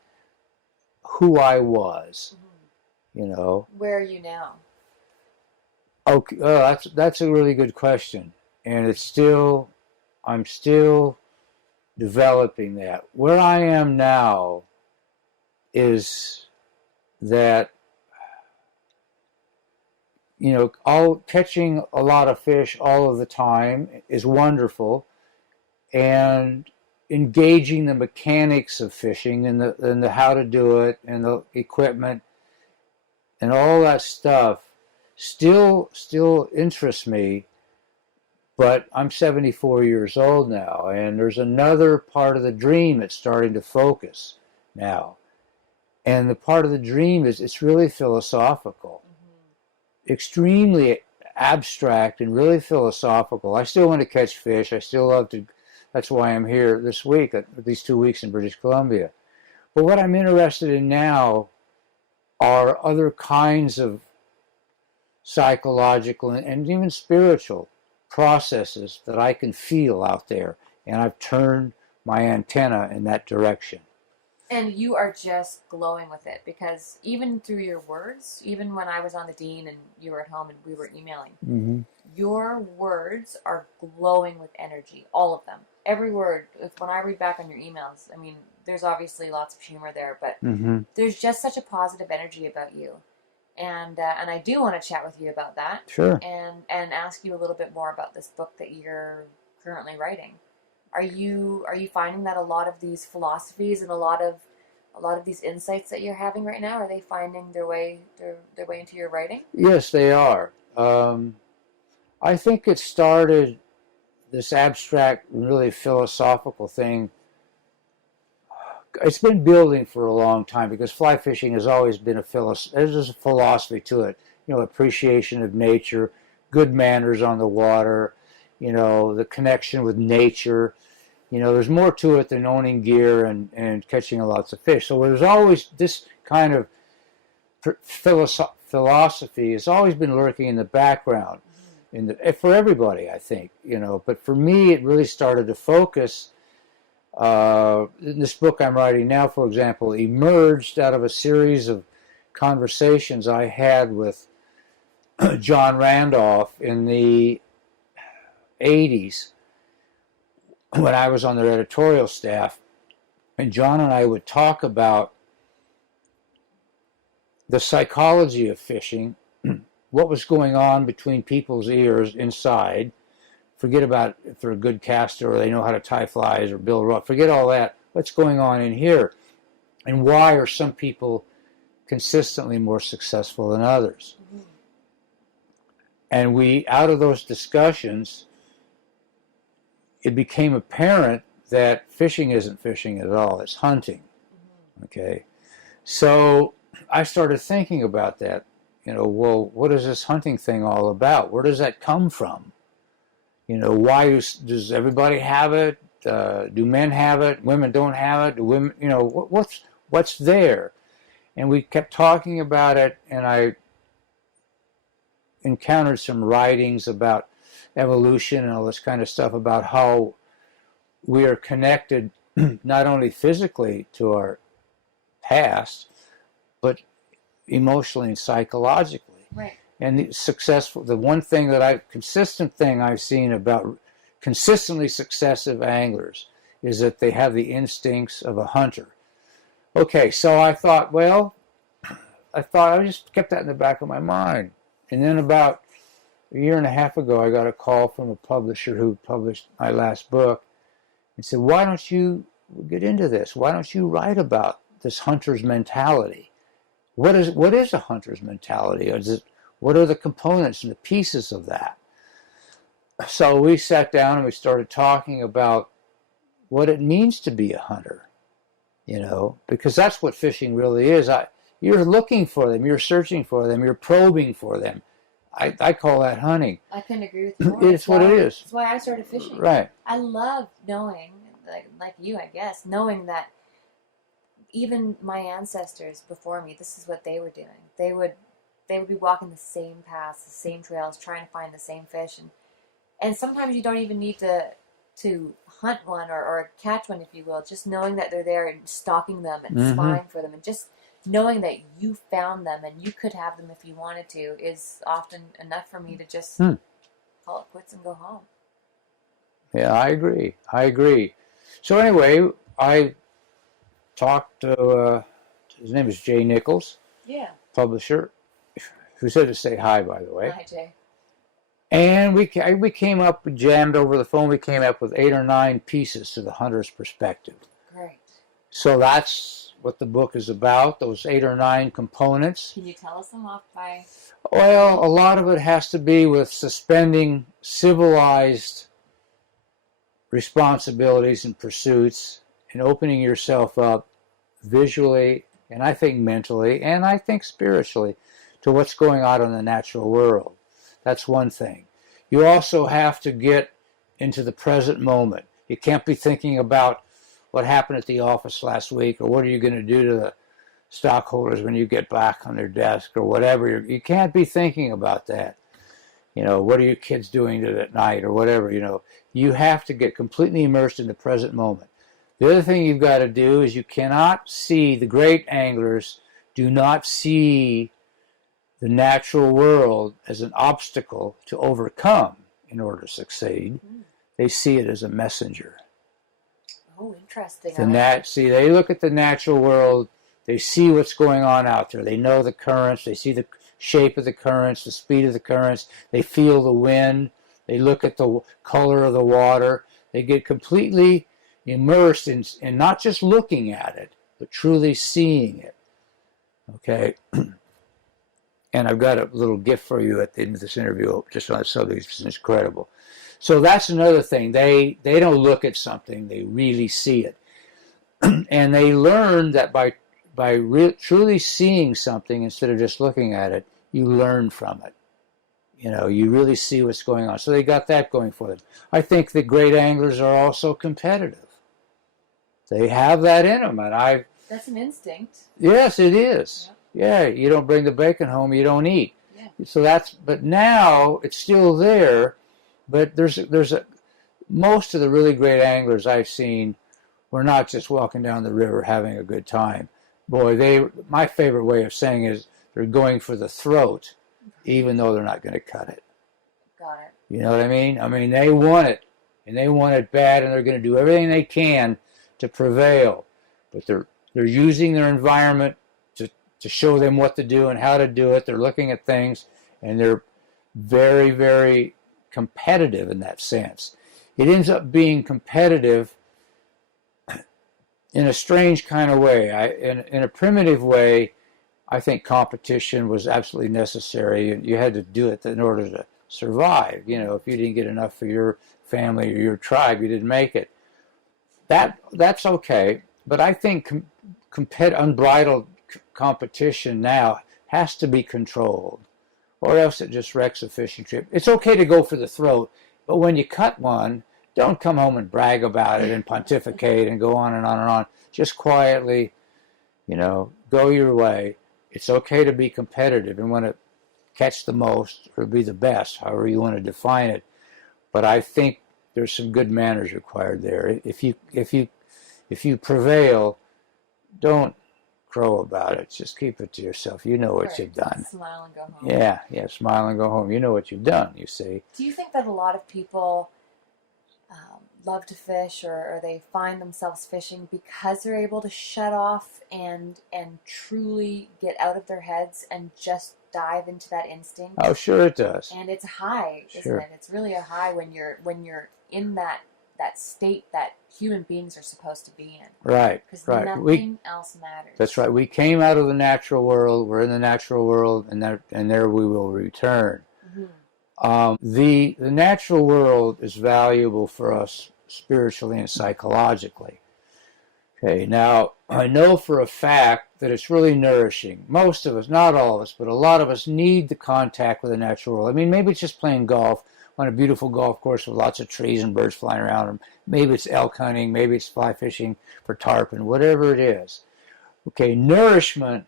who I was. Where are you now? Okay, that's a really good question, and I'm still developing that. Where I am now is that all catching a lot of fish all of the time is wonderful, and engaging the mechanics of fishing and the how to do it and the equipment and all that stuff still interests me. But I'm 74 years old now, and there's another part of the dream that's starting to focus now. And the part of the dream is it's really philosophical. Extremely abstract and really philosophical. I still want to catch fish. I still love to. That's why I'm here this week, these 2 weeks in British Columbia. But what I'm interested in now are other kinds of psychological and even spiritual processes that I can feel out there. And I've turned my antenna in that direction. And you are just glowing with it, because even through your words, even when I was on the Dean and you were at home and we were emailing, your words are glowing with energy, all of them. Every word, when I read back on your emails, I mean, there's obviously lots of humor there, but there's just such a positive energy about you. And I do want to chat with you about that. Sure. And ask you a little bit more about this book that you're currently writing. Are you finding that a lot of these philosophies and a lot of these insights that you're having right now, are they finding their way into your writing? Yes, they are. I think it started, this abstract, really philosophical thing. It's been building for a long time, because fly fishing has always been there's a philosophy to it. Appreciation of nature, good manners on the water, the connection with nature. There's more to it than owning gear and catching lots of fish. So there's always this kind of philosophy has always been lurking in the background, for everybody, I think. But for me, it really started to focus. This book I'm writing now, for example, emerged out of a series of conversations I had with John Randolph in the 80s when I was on their editorial staff. And John and I would talk about the psychology of fishing, what was going on between people's ears inside. Forget about if they're a good caster or they know how to tie flies or build rope. Forget all that. What's going on in here? And why are some people consistently more successful than others? And out of those discussions, it became apparent that fishing isn't fishing at all. It's hunting. Okay. So I started thinking about that. Well, what is this hunting thing all about? Where does that come from? Why does everybody have it? Do men have it? Women don't have it? Do women, what's there? And we kept talking about it, and I encountered some writings about evolution and all this kind of stuff, about how we are connected not only physically to our past, but emotionally and psychologically. Right. And consistent thing I've seen about consistently successive anglers is that they have the instincts of a hunter. Okay, so I thought I just kept that in the back of my mind. And then about a year and a half ago, I got a call from a publisher who published my last book and said, why don't you get into this? Why don't you write about this hunter's mentality? What is a hunter's mentality? What are the components and the pieces of that? So we sat down and we started talking about what it means to be a hunter, because that's what fishing really is. You're looking for them, you're searching for them, you're probing for them. I call that hunting. I couldn't agree with you more. It's what it is. That's why I started fishing. Right. I love knowing, like you, I guess, knowing that even my ancestors before me, this is what they were doing. They would they would be walking the same paths, the same trails, trying to find the same fish, and sometimes you don't even need to hunt one or catch one, if you will. Just knowing that they're there and stalking them and spying for them, and just knowing that you found them and you could have them if you wanted to, is often enough for me to just call it quits and go home. Yeah, I agree. So anyway, I talked to, his name is Jay Nichols, publisher, who said to say hi, by the way. Hi, Jay. And we came up, we jammed over the phone, we came up with 8 or 9 pieces to the hunter's perspective. Great. So that's what the book is about, those 8 or 9 components. Can you tell us them off by? Well, a lot of it has to be with suspending civilized responsibilities and pursuits and opening yourself up visually, and I think mentally, and I think spiritually, to what's going on in the natural world. That's one thing. You also have to get into the present moment. You can't be thinking about what happened at the office last week, or what are you going to do to the stockholders when you get back on their desk, or whatever. You can't be thinking about that. You know, what are your kids doing at night, or whatever, you know. You have to get completely immersed in the present moment. The other thing you've got to do is you cannot see, the great anglers do not see the natural world as an obstacle to overcome in order to succeed. They see it as a messenger. Oh, interesting. See, they look at the natural world, they see what's going on out there. They know the currents, they see the shape of the currents, the speed of the currents, they feel the wind, they look at the color of the water. They get completely immersed in not just looking at it, but truly seeing it. Okay? And I've got a little gift for you at the end of this interview just on that subject. It's incredible. So that's another thing. They don't look at something, they really see it. And they learn that by truly seeing something instead of just looking at it, you learn from it. You know, you really see what's going on. So they got that going for them. I think the great anglers are also competitive. They have that in them. And that's an instinct. Yes, it is. Yeah, you don't bring the bacon home, you don't eat. Yeah. So but now it's still there, but most of the really great anglers I've seen were not just walking down the river having a good time. Boy, my favorite way of saying it is they're going for the throat, even though they're not going to cut it. Got it. You know what I mean? I mean, they want it, and they want it bad, and they're going to do everything they can to prevail. But they're using their environment to show them what to do and how to do it. They're looking at things, and they're very, very competitive in that sense. It ends up being competitive in a strange kind of way. In a primitive way, I think competition was absolutely necessary. You had to do it in order to survive. You know, if you didn't get enough for your family or your tribe, you didn't make it. That's okay. But I think unbridled competition now has to be controlled, or else it just wrecks a fishing trip. It's okay to go for the throat, but when you cut one, don't come home and brag about it and pontificate and go on and on and on. Just quietly, you know, go your way. It's okay to be competitive and want to catch the most or be the best, however you want to define it. But I think there's some good manners required there. If you prevail, don't crow about it. Just keep it to yourself. You know what you've done. Smile and go home. Yeah, smile and go home. You know what you've done, you see. Do you think that a lot of people love to fish, or they find themselves fishing because they're able to shut off and truly get out of their heads and just dive into that instinct? Oh, sure it does. And it's a high, isn't it? It's really a high when you're in that state that human beings are supposed to be in. Right. Because nothing else matters. That's right. We came out of the natural world. We're in the natural world, and there we will return. Mm-hmm. The natural world is valuable for us spiritually and psychologically. Okay, now I know for a fact that it's really nourishing. Most of us, not all of us, but a lot of us need the contact with the natural world. I mean, maybe it's just playing golf on a beautiful golf course with lots of trees and birds flying around them. Maybe it's elk hunting, maybe it's fly fishing for tarpon, whatever it is. Okay, nourishment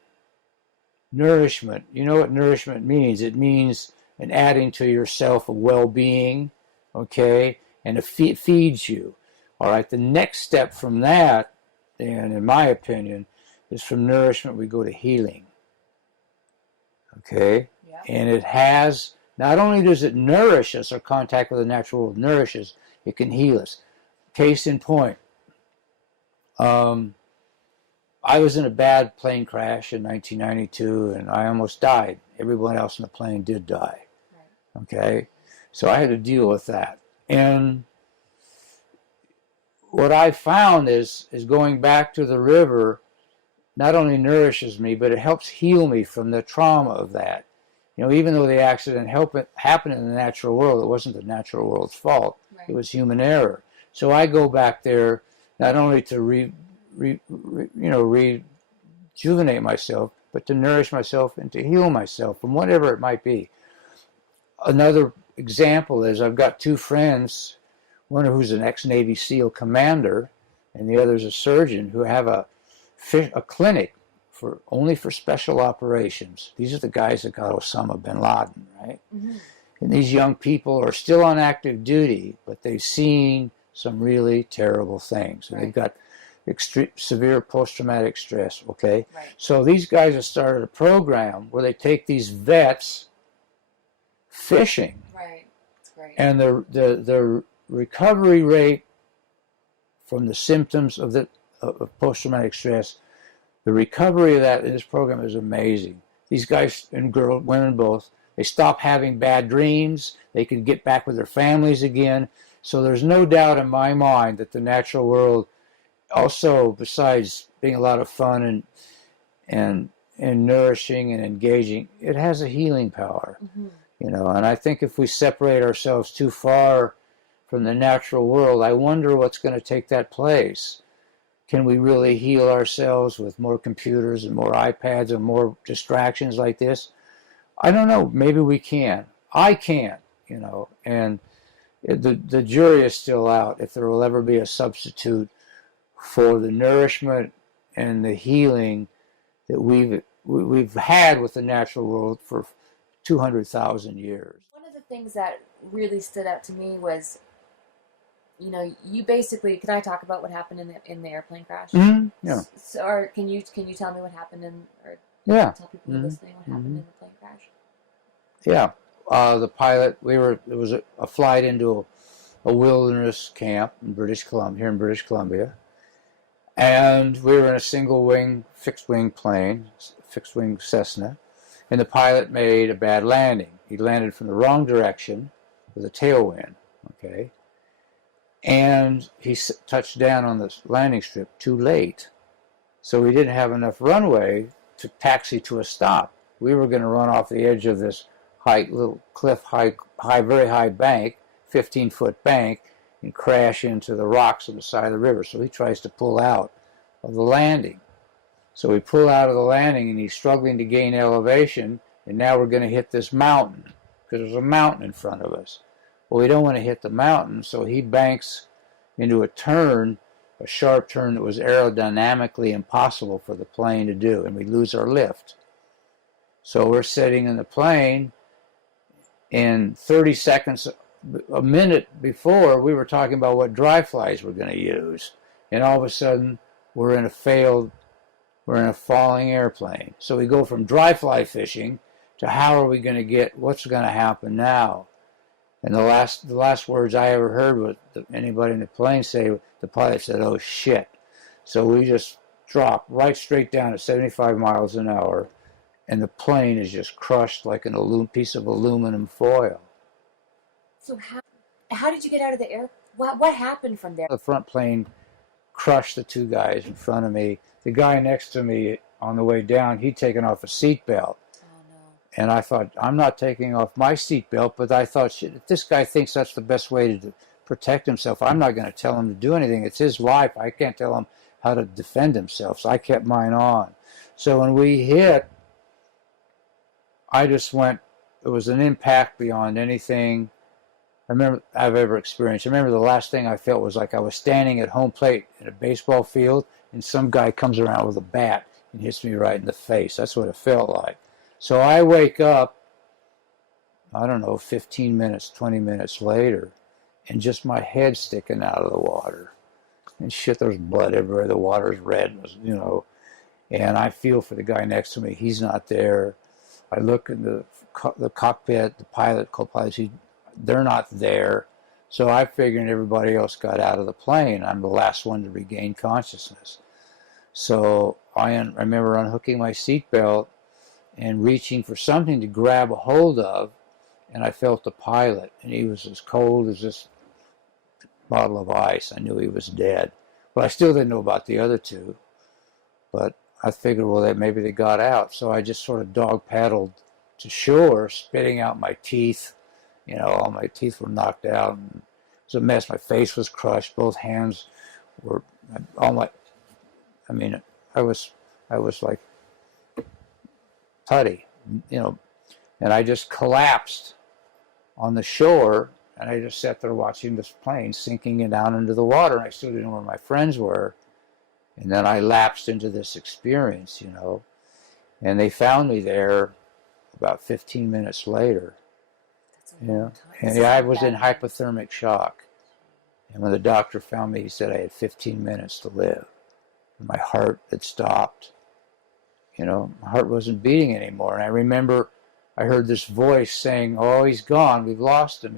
nourishment. You know what nourishment means? It means an adding to yourself of well-being, okay, and it feeds you. All right, the next step from that, and in my opinion, is from nourishment we go to healing, okay? Yeah. And it has, not only does it nourish us, our contact with the natural world nourishes, it can heal us. Case in point, I was in a bad plane crash in 1992, and I almost died. Everyone else in the plane did die. Right. Okay? So I had to deal with that. And what I found is going back to the river not only nourishes me, but it helps heal me from the trauma of that. You know, even though the accident happened in the natural world, it wasn't the natural world's fault. Right. It was human error. So I go back there not only to rejuvenate myself, but to nourish myself and to heal myself from whatever it might be. Another example is I've got two friends, one who's an ex-Navy SEAL commander, and the other's a surgeon, who have a clinic only for special operations. These are the guys that got Osama bin Laden, right? Mm-hmm. And these young people are still on active duty, but they've seen some really terrible things. And right. They've got severe post-traumatic stress, okay? Right. So these guys have started a program where they take these vets fishing. Right. That's great. And the recovery rate from the symptoms of post-traumatic stress, the recovery of that in this program is amazing. These guys and girls, women both, they stop having bad dreams. They can get back with their families again. So there's no doubt in my mind that the natural world also, besides being a lot of fun and nourishing and engaging, it has a healing power. Mm-hmm. You know, and I think if we separate ourselves too far from the natural world, I wonder what's going to take that place. Can we really heal ourselves with more computers and more iPads and more distractions like this? I don't know. Maybe we can. I can, you know, and the jury is still out if there will ever be a substitute for the nourishment and the healing that we've had with the natural world for 200,000 years. One of the things that really stood out to me was, you know, you basically, can I talk about what happened in the airplane crash? Mm-hmm. Yeah. So, or can you tell me what happened yeah. Tell people mm-hmm. listening what happened mm-hmm. in the plane crash? Yeah. The pilot, it was a flight into a wilderness camp in here in British Columbia. And we were in a single-wing, fixed-wing plane, fixed-wing Cessna, and the pilot made a bad landing. He landed from the wrong direction with a tailwind, okay? And he touched down on the landing strip too late. So we didn't have enough runway to taxi to a stop. We were going to run off the edge of this little cliff, very high bank, 15-foot bank, and crash into the rocks on the side of the river. So he tries to pull out of the landing. So we pull out of the landing, and he's struggling to gain elevation, and now we're going to hit this mountain, because there's a mountain in front of us. Well, we don't want to hit the mountain, so he banks into a turn, a sharp turn that was aerodynamically impossible for the plane to do, and we lose our lift. So we're sitting in the plane, and 30 seconds, a minute before, we were talking about what dry flies we're going to use. And all of a sudden, we're in a falling airplane. So we go from dry fly fishing to how are we going to what's going to happen now? And the last words I ever heard was anybody in the plane say, the pilot said, "Oh shit." So we just dropped right straight down at 75 miles an hour, and the plane is just crushed like a piece of aluminum foil. So how did you get out of the air? What happened from there? The front plane crushed the two guys in front of me. The guy next to me on the way down, he'd taken off a seatbelt. And I thought, I'm not taking off my seatbelt, but I thought, shit, if this guy thinks that's the best way to protect himself, I'm not going to tell him to do anything. It's his life. I can't tell him how to defend himself. So I kept mine on. So when we hit, I just went, it was an impact beyond anything I've ever experienced. I remember the last thing I felt was like I was standing at home plate in a baseball field, and some guy comes around with a bat and hits me right in the face. That's what it felt like. So I wake up, I don't know, 15 minutes, 20 minutes later, and just my head sticking out of the water. And shit, there's blood everywhere. The water's red, you know. And I feel for the guy next to me. He's not there. I look in the cockpit, the pilot, co-pilots, they're not there. So I figured everybody else got out of the plane. I'm the last one to regain consciousness. So I remember unhooking my seatbelt and reaching for something to grab a hold of, and I felt the pilot, and he was as cold as this bottle of ice. I knew he was dead. But I still didn't know about the other two. But I figured, well, maybe they got out. So I just sort of dog paddled to shore, spitting out my teeth. You know, all my teeth were knocked out. And it was a mess. My face was crushed. Both hands were, I was like putty, you know. And I just collapsed on the shore, and I just sat there watching this plane sinking down into the water, and I still didn't know where my friends were. And then I lapsed into this experience, you know. And they found me there about 15 minutes later. Yeah. And yeah, I was in hypothermic shock. And when the doctor found me, he said I had 15 minutes to live. And my heart had stopped. You know, my heart wasn't beating anymore. And I remember I heard this voice saying, oh, he's gone. We've lost him.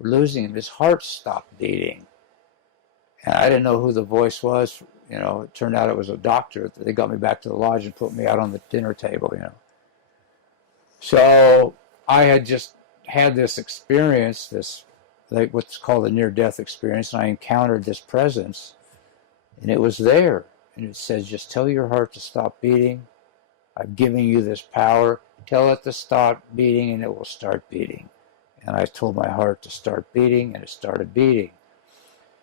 We're losing him. His heart stopped beating. And I didn't know who the voice was. You know, it turned out it was a doctor. They got me back to the lodge and put me out on the dinner table, you know. So I had just had this experience, this like what's called a near-death experience, and I encountered this presence, and it was there. And it says, just tell your heart to stop beating. I've given you this power. Tell it to stop beating, and it will start beating. And I told my heart to start beating, and it started beating.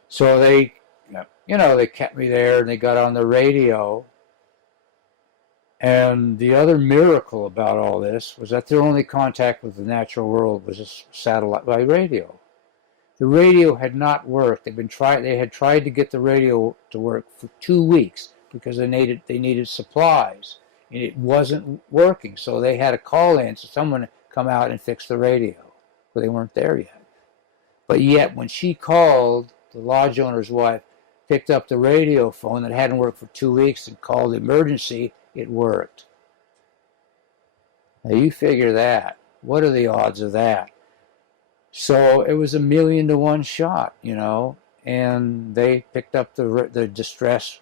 So they, you know, they kept me there, and they got on the radio. And the other miracle about all this was that their only contact with the natural world was a satellite by radio. The radio had not worked. They had tried to get the radio to work for 2 weeks because they needed supplies, and it wasn't working. So they had a call in, so someone come out and fix the radio, but they weren't there yet. But yet, when she called, the lodge owner's wife picked up the radio phone that hadn't worked for 2 weeks and called emergency. It worked. Now you figure that. What are the odds of that? So it was 1,000,000 to 1 shot, you know, and they picked up the distress,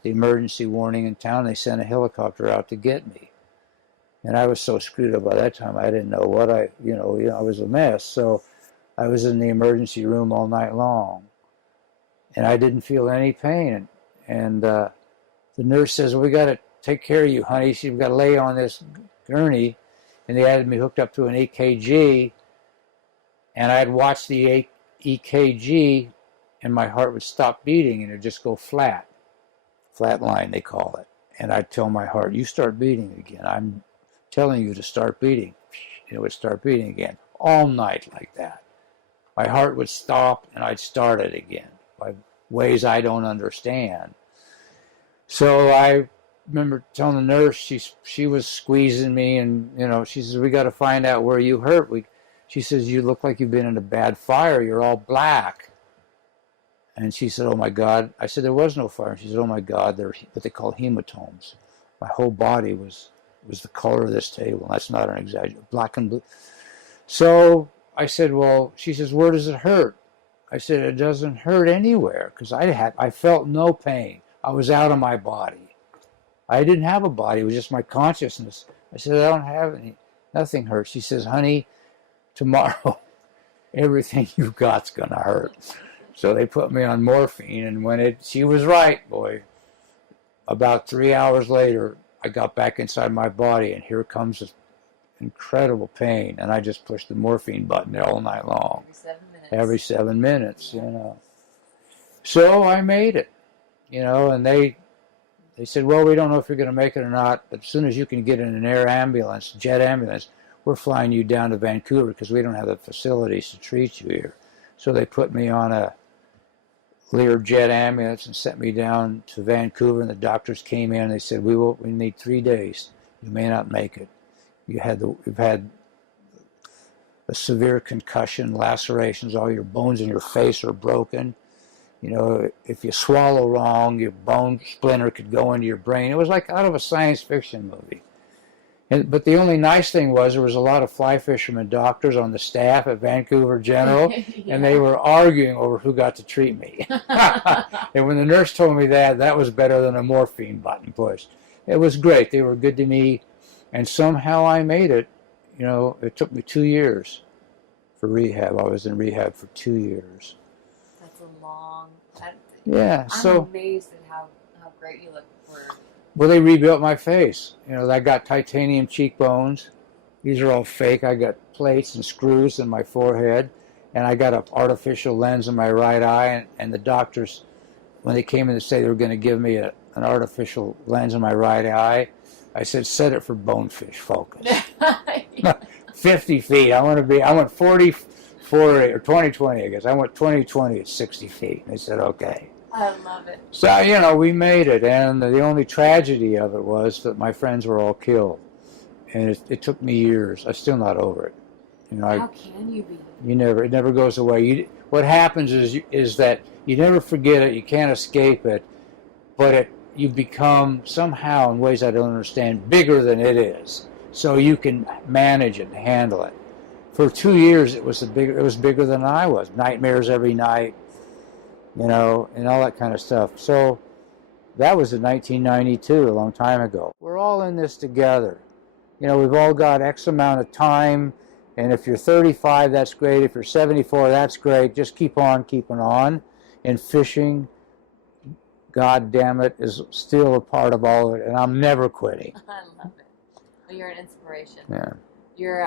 the emergency warning in town. They sent a helicopter out to get me. And I was so screwed up by that time, I didn't know what I was a mess. So I was in the emergency room all night long. And I didn't feel any pain. And the nurse says, well, we got to take care of you, honey. We've got to lay on this gurney. And they had me hooked up to an EKG. And I'd watch the EKG, and my heart would stop beating, and it would just go flat. Flat line, they call it. And I'd tell my heart, you start beating again. I'm telling you to start beating. And it would start beating again. All night like that. My heart would stop, and I'd start it again by ways I don't understand. So I remember telling the nurse, she was squeezing me, and, you know, she says, we got to find out where you hurt. She says, you look like you've been in a bad fire. You're all black. And she said, oh, my God. I said, there was no fire. She said, oh, my God, they're what they call hematomes. My whole body was the color of this table. That's not an exaggeration. Black and blue. So I said, well, she says, where does it hurt? I said, it doesn't hurt anywhere because I felt no pain. I was out of my body. I didn't have a body. It was just my consciousness. I said, I don't have any. Nothing hurts. She says, honey, tomorrow, everything you've got's going to hurt. So they put me on morphine, and she was right, boy. About 3 hours later, I got back inside my body, and here comes this incredible pain, and I just pushed the morphine button all night long. Every 7 minutes, you know. So I made it, you know, and they said, well, we don't know if you're going to make it or not, but as soon as you can get in an air ambulance, jet ambulance, we're flying you down to Vancouver because we don't have the facilities to treat you here. So they put me on a Learjet ambulance and sent me down to Vancouver, and the doctors came in and they said, we need 3 days. You may not make it. You've had a severe concussion, lacerations, all your bones in your face are broken. You know, if you swallow wrong, your bone splinter could go into your brain. It was like out of a science fiction movie. But the only nice thing was there was a lot of fly fishermen doctors on the staff at Vancouver General, Yeah. and they were arguing over who got to treat me. And when the nurse told me that was better than a morphine button push. It was great. They were good to me, and somehow I made it. You know, it took me 2 years for rehab. I was in rehab for 2 years. That's a long... Yeah, I'm amazed at how great you look for... Well, they rebuilt my face. You know, I got titanium cheekbones. These are all fake. I got plates and screws in my forehead, and I got an artificial lens in my right eye. And the doctors, when they came in to say they were going to give me an artificial lens in my right eye, I said, set it for bonefish focus. 50 feet. I went 40, 40, or 20/20, I guess. I went 20/20 at 60 feet. And they said, okay. I love it. So, you know, we made it, and the only tragedy of it was that my friends were all killed. And it took me years. I'm still not over it. You know, How can you be? it never goes away. What happens is that you never forget it, you can't escape it, but you become somehow, in ways I don't understand, bigger than it is. So you can manage it and handle it. For 2 years, it was bigger than I was. Nightmares every night. You know, and all that kind of stuff. So that was in 1992, a long time ago. We're all in this together. You know, we've all got X amount of time, and if you're 35, that's great. If you're 74, that's great. Just keep on keeping on. And fishing, God damn it, is still a part of all of it, and I'm never quitting. I love it. Well, you're an inspiration. Yeah. Your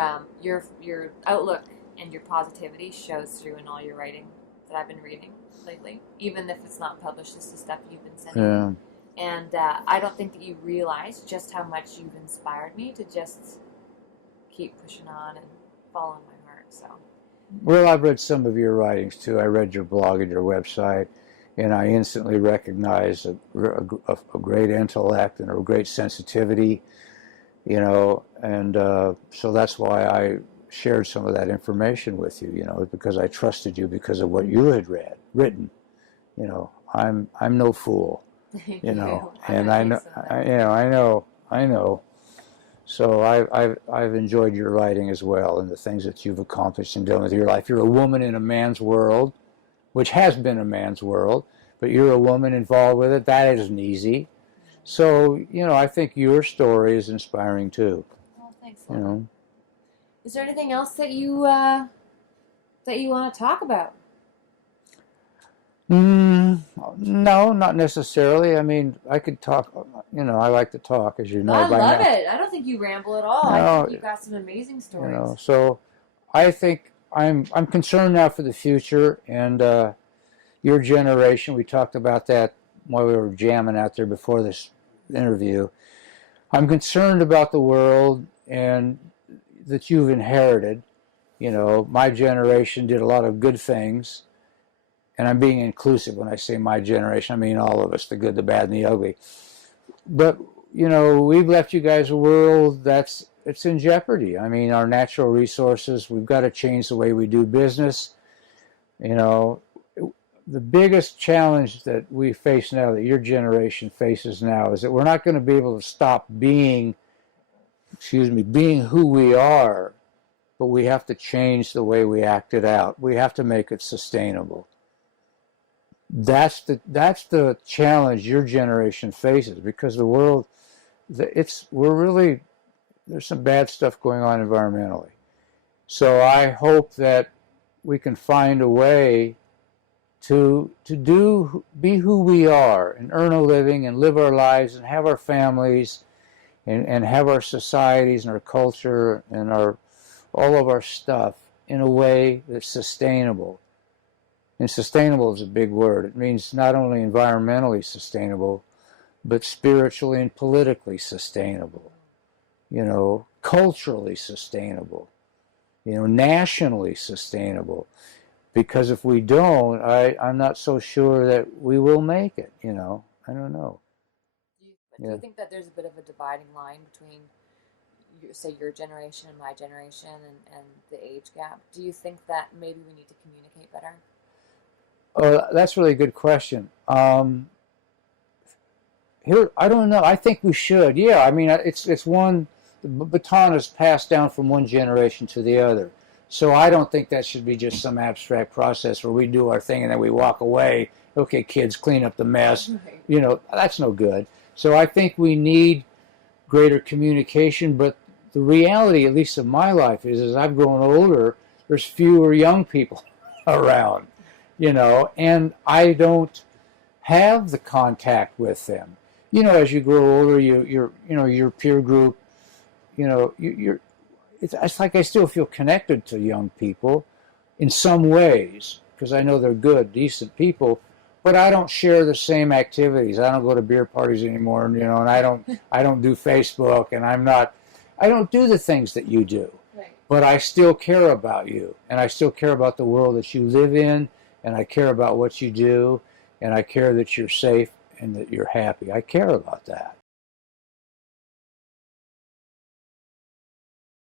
outlook and your positivity shows through in all your writing that I've been reading lately, even if it's not published. It's the stuff you've been sending me. And I don't think that you realize just how much you've inspired me to just keep pushing on and following my heart. So, well, I've read some of your writings too. I read your blog and your website, and I instantly recognized a great intellect and a great sensitivity, you know, and so that's why I shared some of that information with you, you know, because I trusted you because of what you had written. You know, I'm no fool, you know, and I know. So I've enjoyed your writing as well, and the things that you've accomplished and done with your life. You're a woman in a man's world, which has been a man's world, but you're a woman involved with it. That isn't easy. So, you know, I think your story is inspiring too. Well, thanks. You know. Is there anything else that you want to talk about? No, not necessarily. I mean, I could talk. You know, I like to talk, as you know. I by love now. it. I don't think you ramble at all. No, I think you've got some amazing stories. You know, so I think I'm concerned now for the future and your generation. We talked about that while we were jamming out there before this interview. I'm concerned about the world and that you've inherited. You know, my generation did a lot of good things, and I'm being inclusive when I say my generation. I mean all of us, the good, the bad, and the ugly. But, you know, we've left you guys a world it's in jeopardy. I mean, our natural resources, we've got to change the way we do business. You know, the biggest challenge that we face now, that your generation faces now, is that we're not going to be able to stop being who we are, but we have to change the way we act it out. We have to make it sustainable. That's the challenge your generation faces, because the world, there's some bad stuff going on environmentally. So I hope that we can find a way to be who we are and earn a living and live our lives and have our families and have our societies and our culture and all of our stuff in a way that's sustainable. And sustainable is a big word. It means not only environmentally sustainable, but spiritually and politically sustainable. You know, culturally sustainable. You know, nationally sustainable. because if we don't, I'm not so sure that we will make it, I don't know. Do you think that there's a bit of a dividing line between, say, your generation and my generation and the age gap? Do you think that maybe we need to communicate better? Oh, that's really a good question. Here, I don't know. I think we should. Yeah, I mean, it's one. The baton is passed down from one generation to the other. So I don't think that should be just some abstract process where we do our thing and then we walk away. Okay, kids, clean up the mess. Right. That's no good. So I think we need greater communication. But the reality, at least of my life, is as I've grown older, there's fewer young people around, and I don't have the contact with them. As you grow older, your peer group, it's like I still feel connected to young people in some ways because I know they're good, decent people, but I don't share the same activities. I don't go to beer parties anymore, and I don't do Facebook, and I don't do the things that you do. Right. But I still care about you, and I still care about the world that you live in, and I care about what you do, and I care that you're safe and that you're happy. I care about that.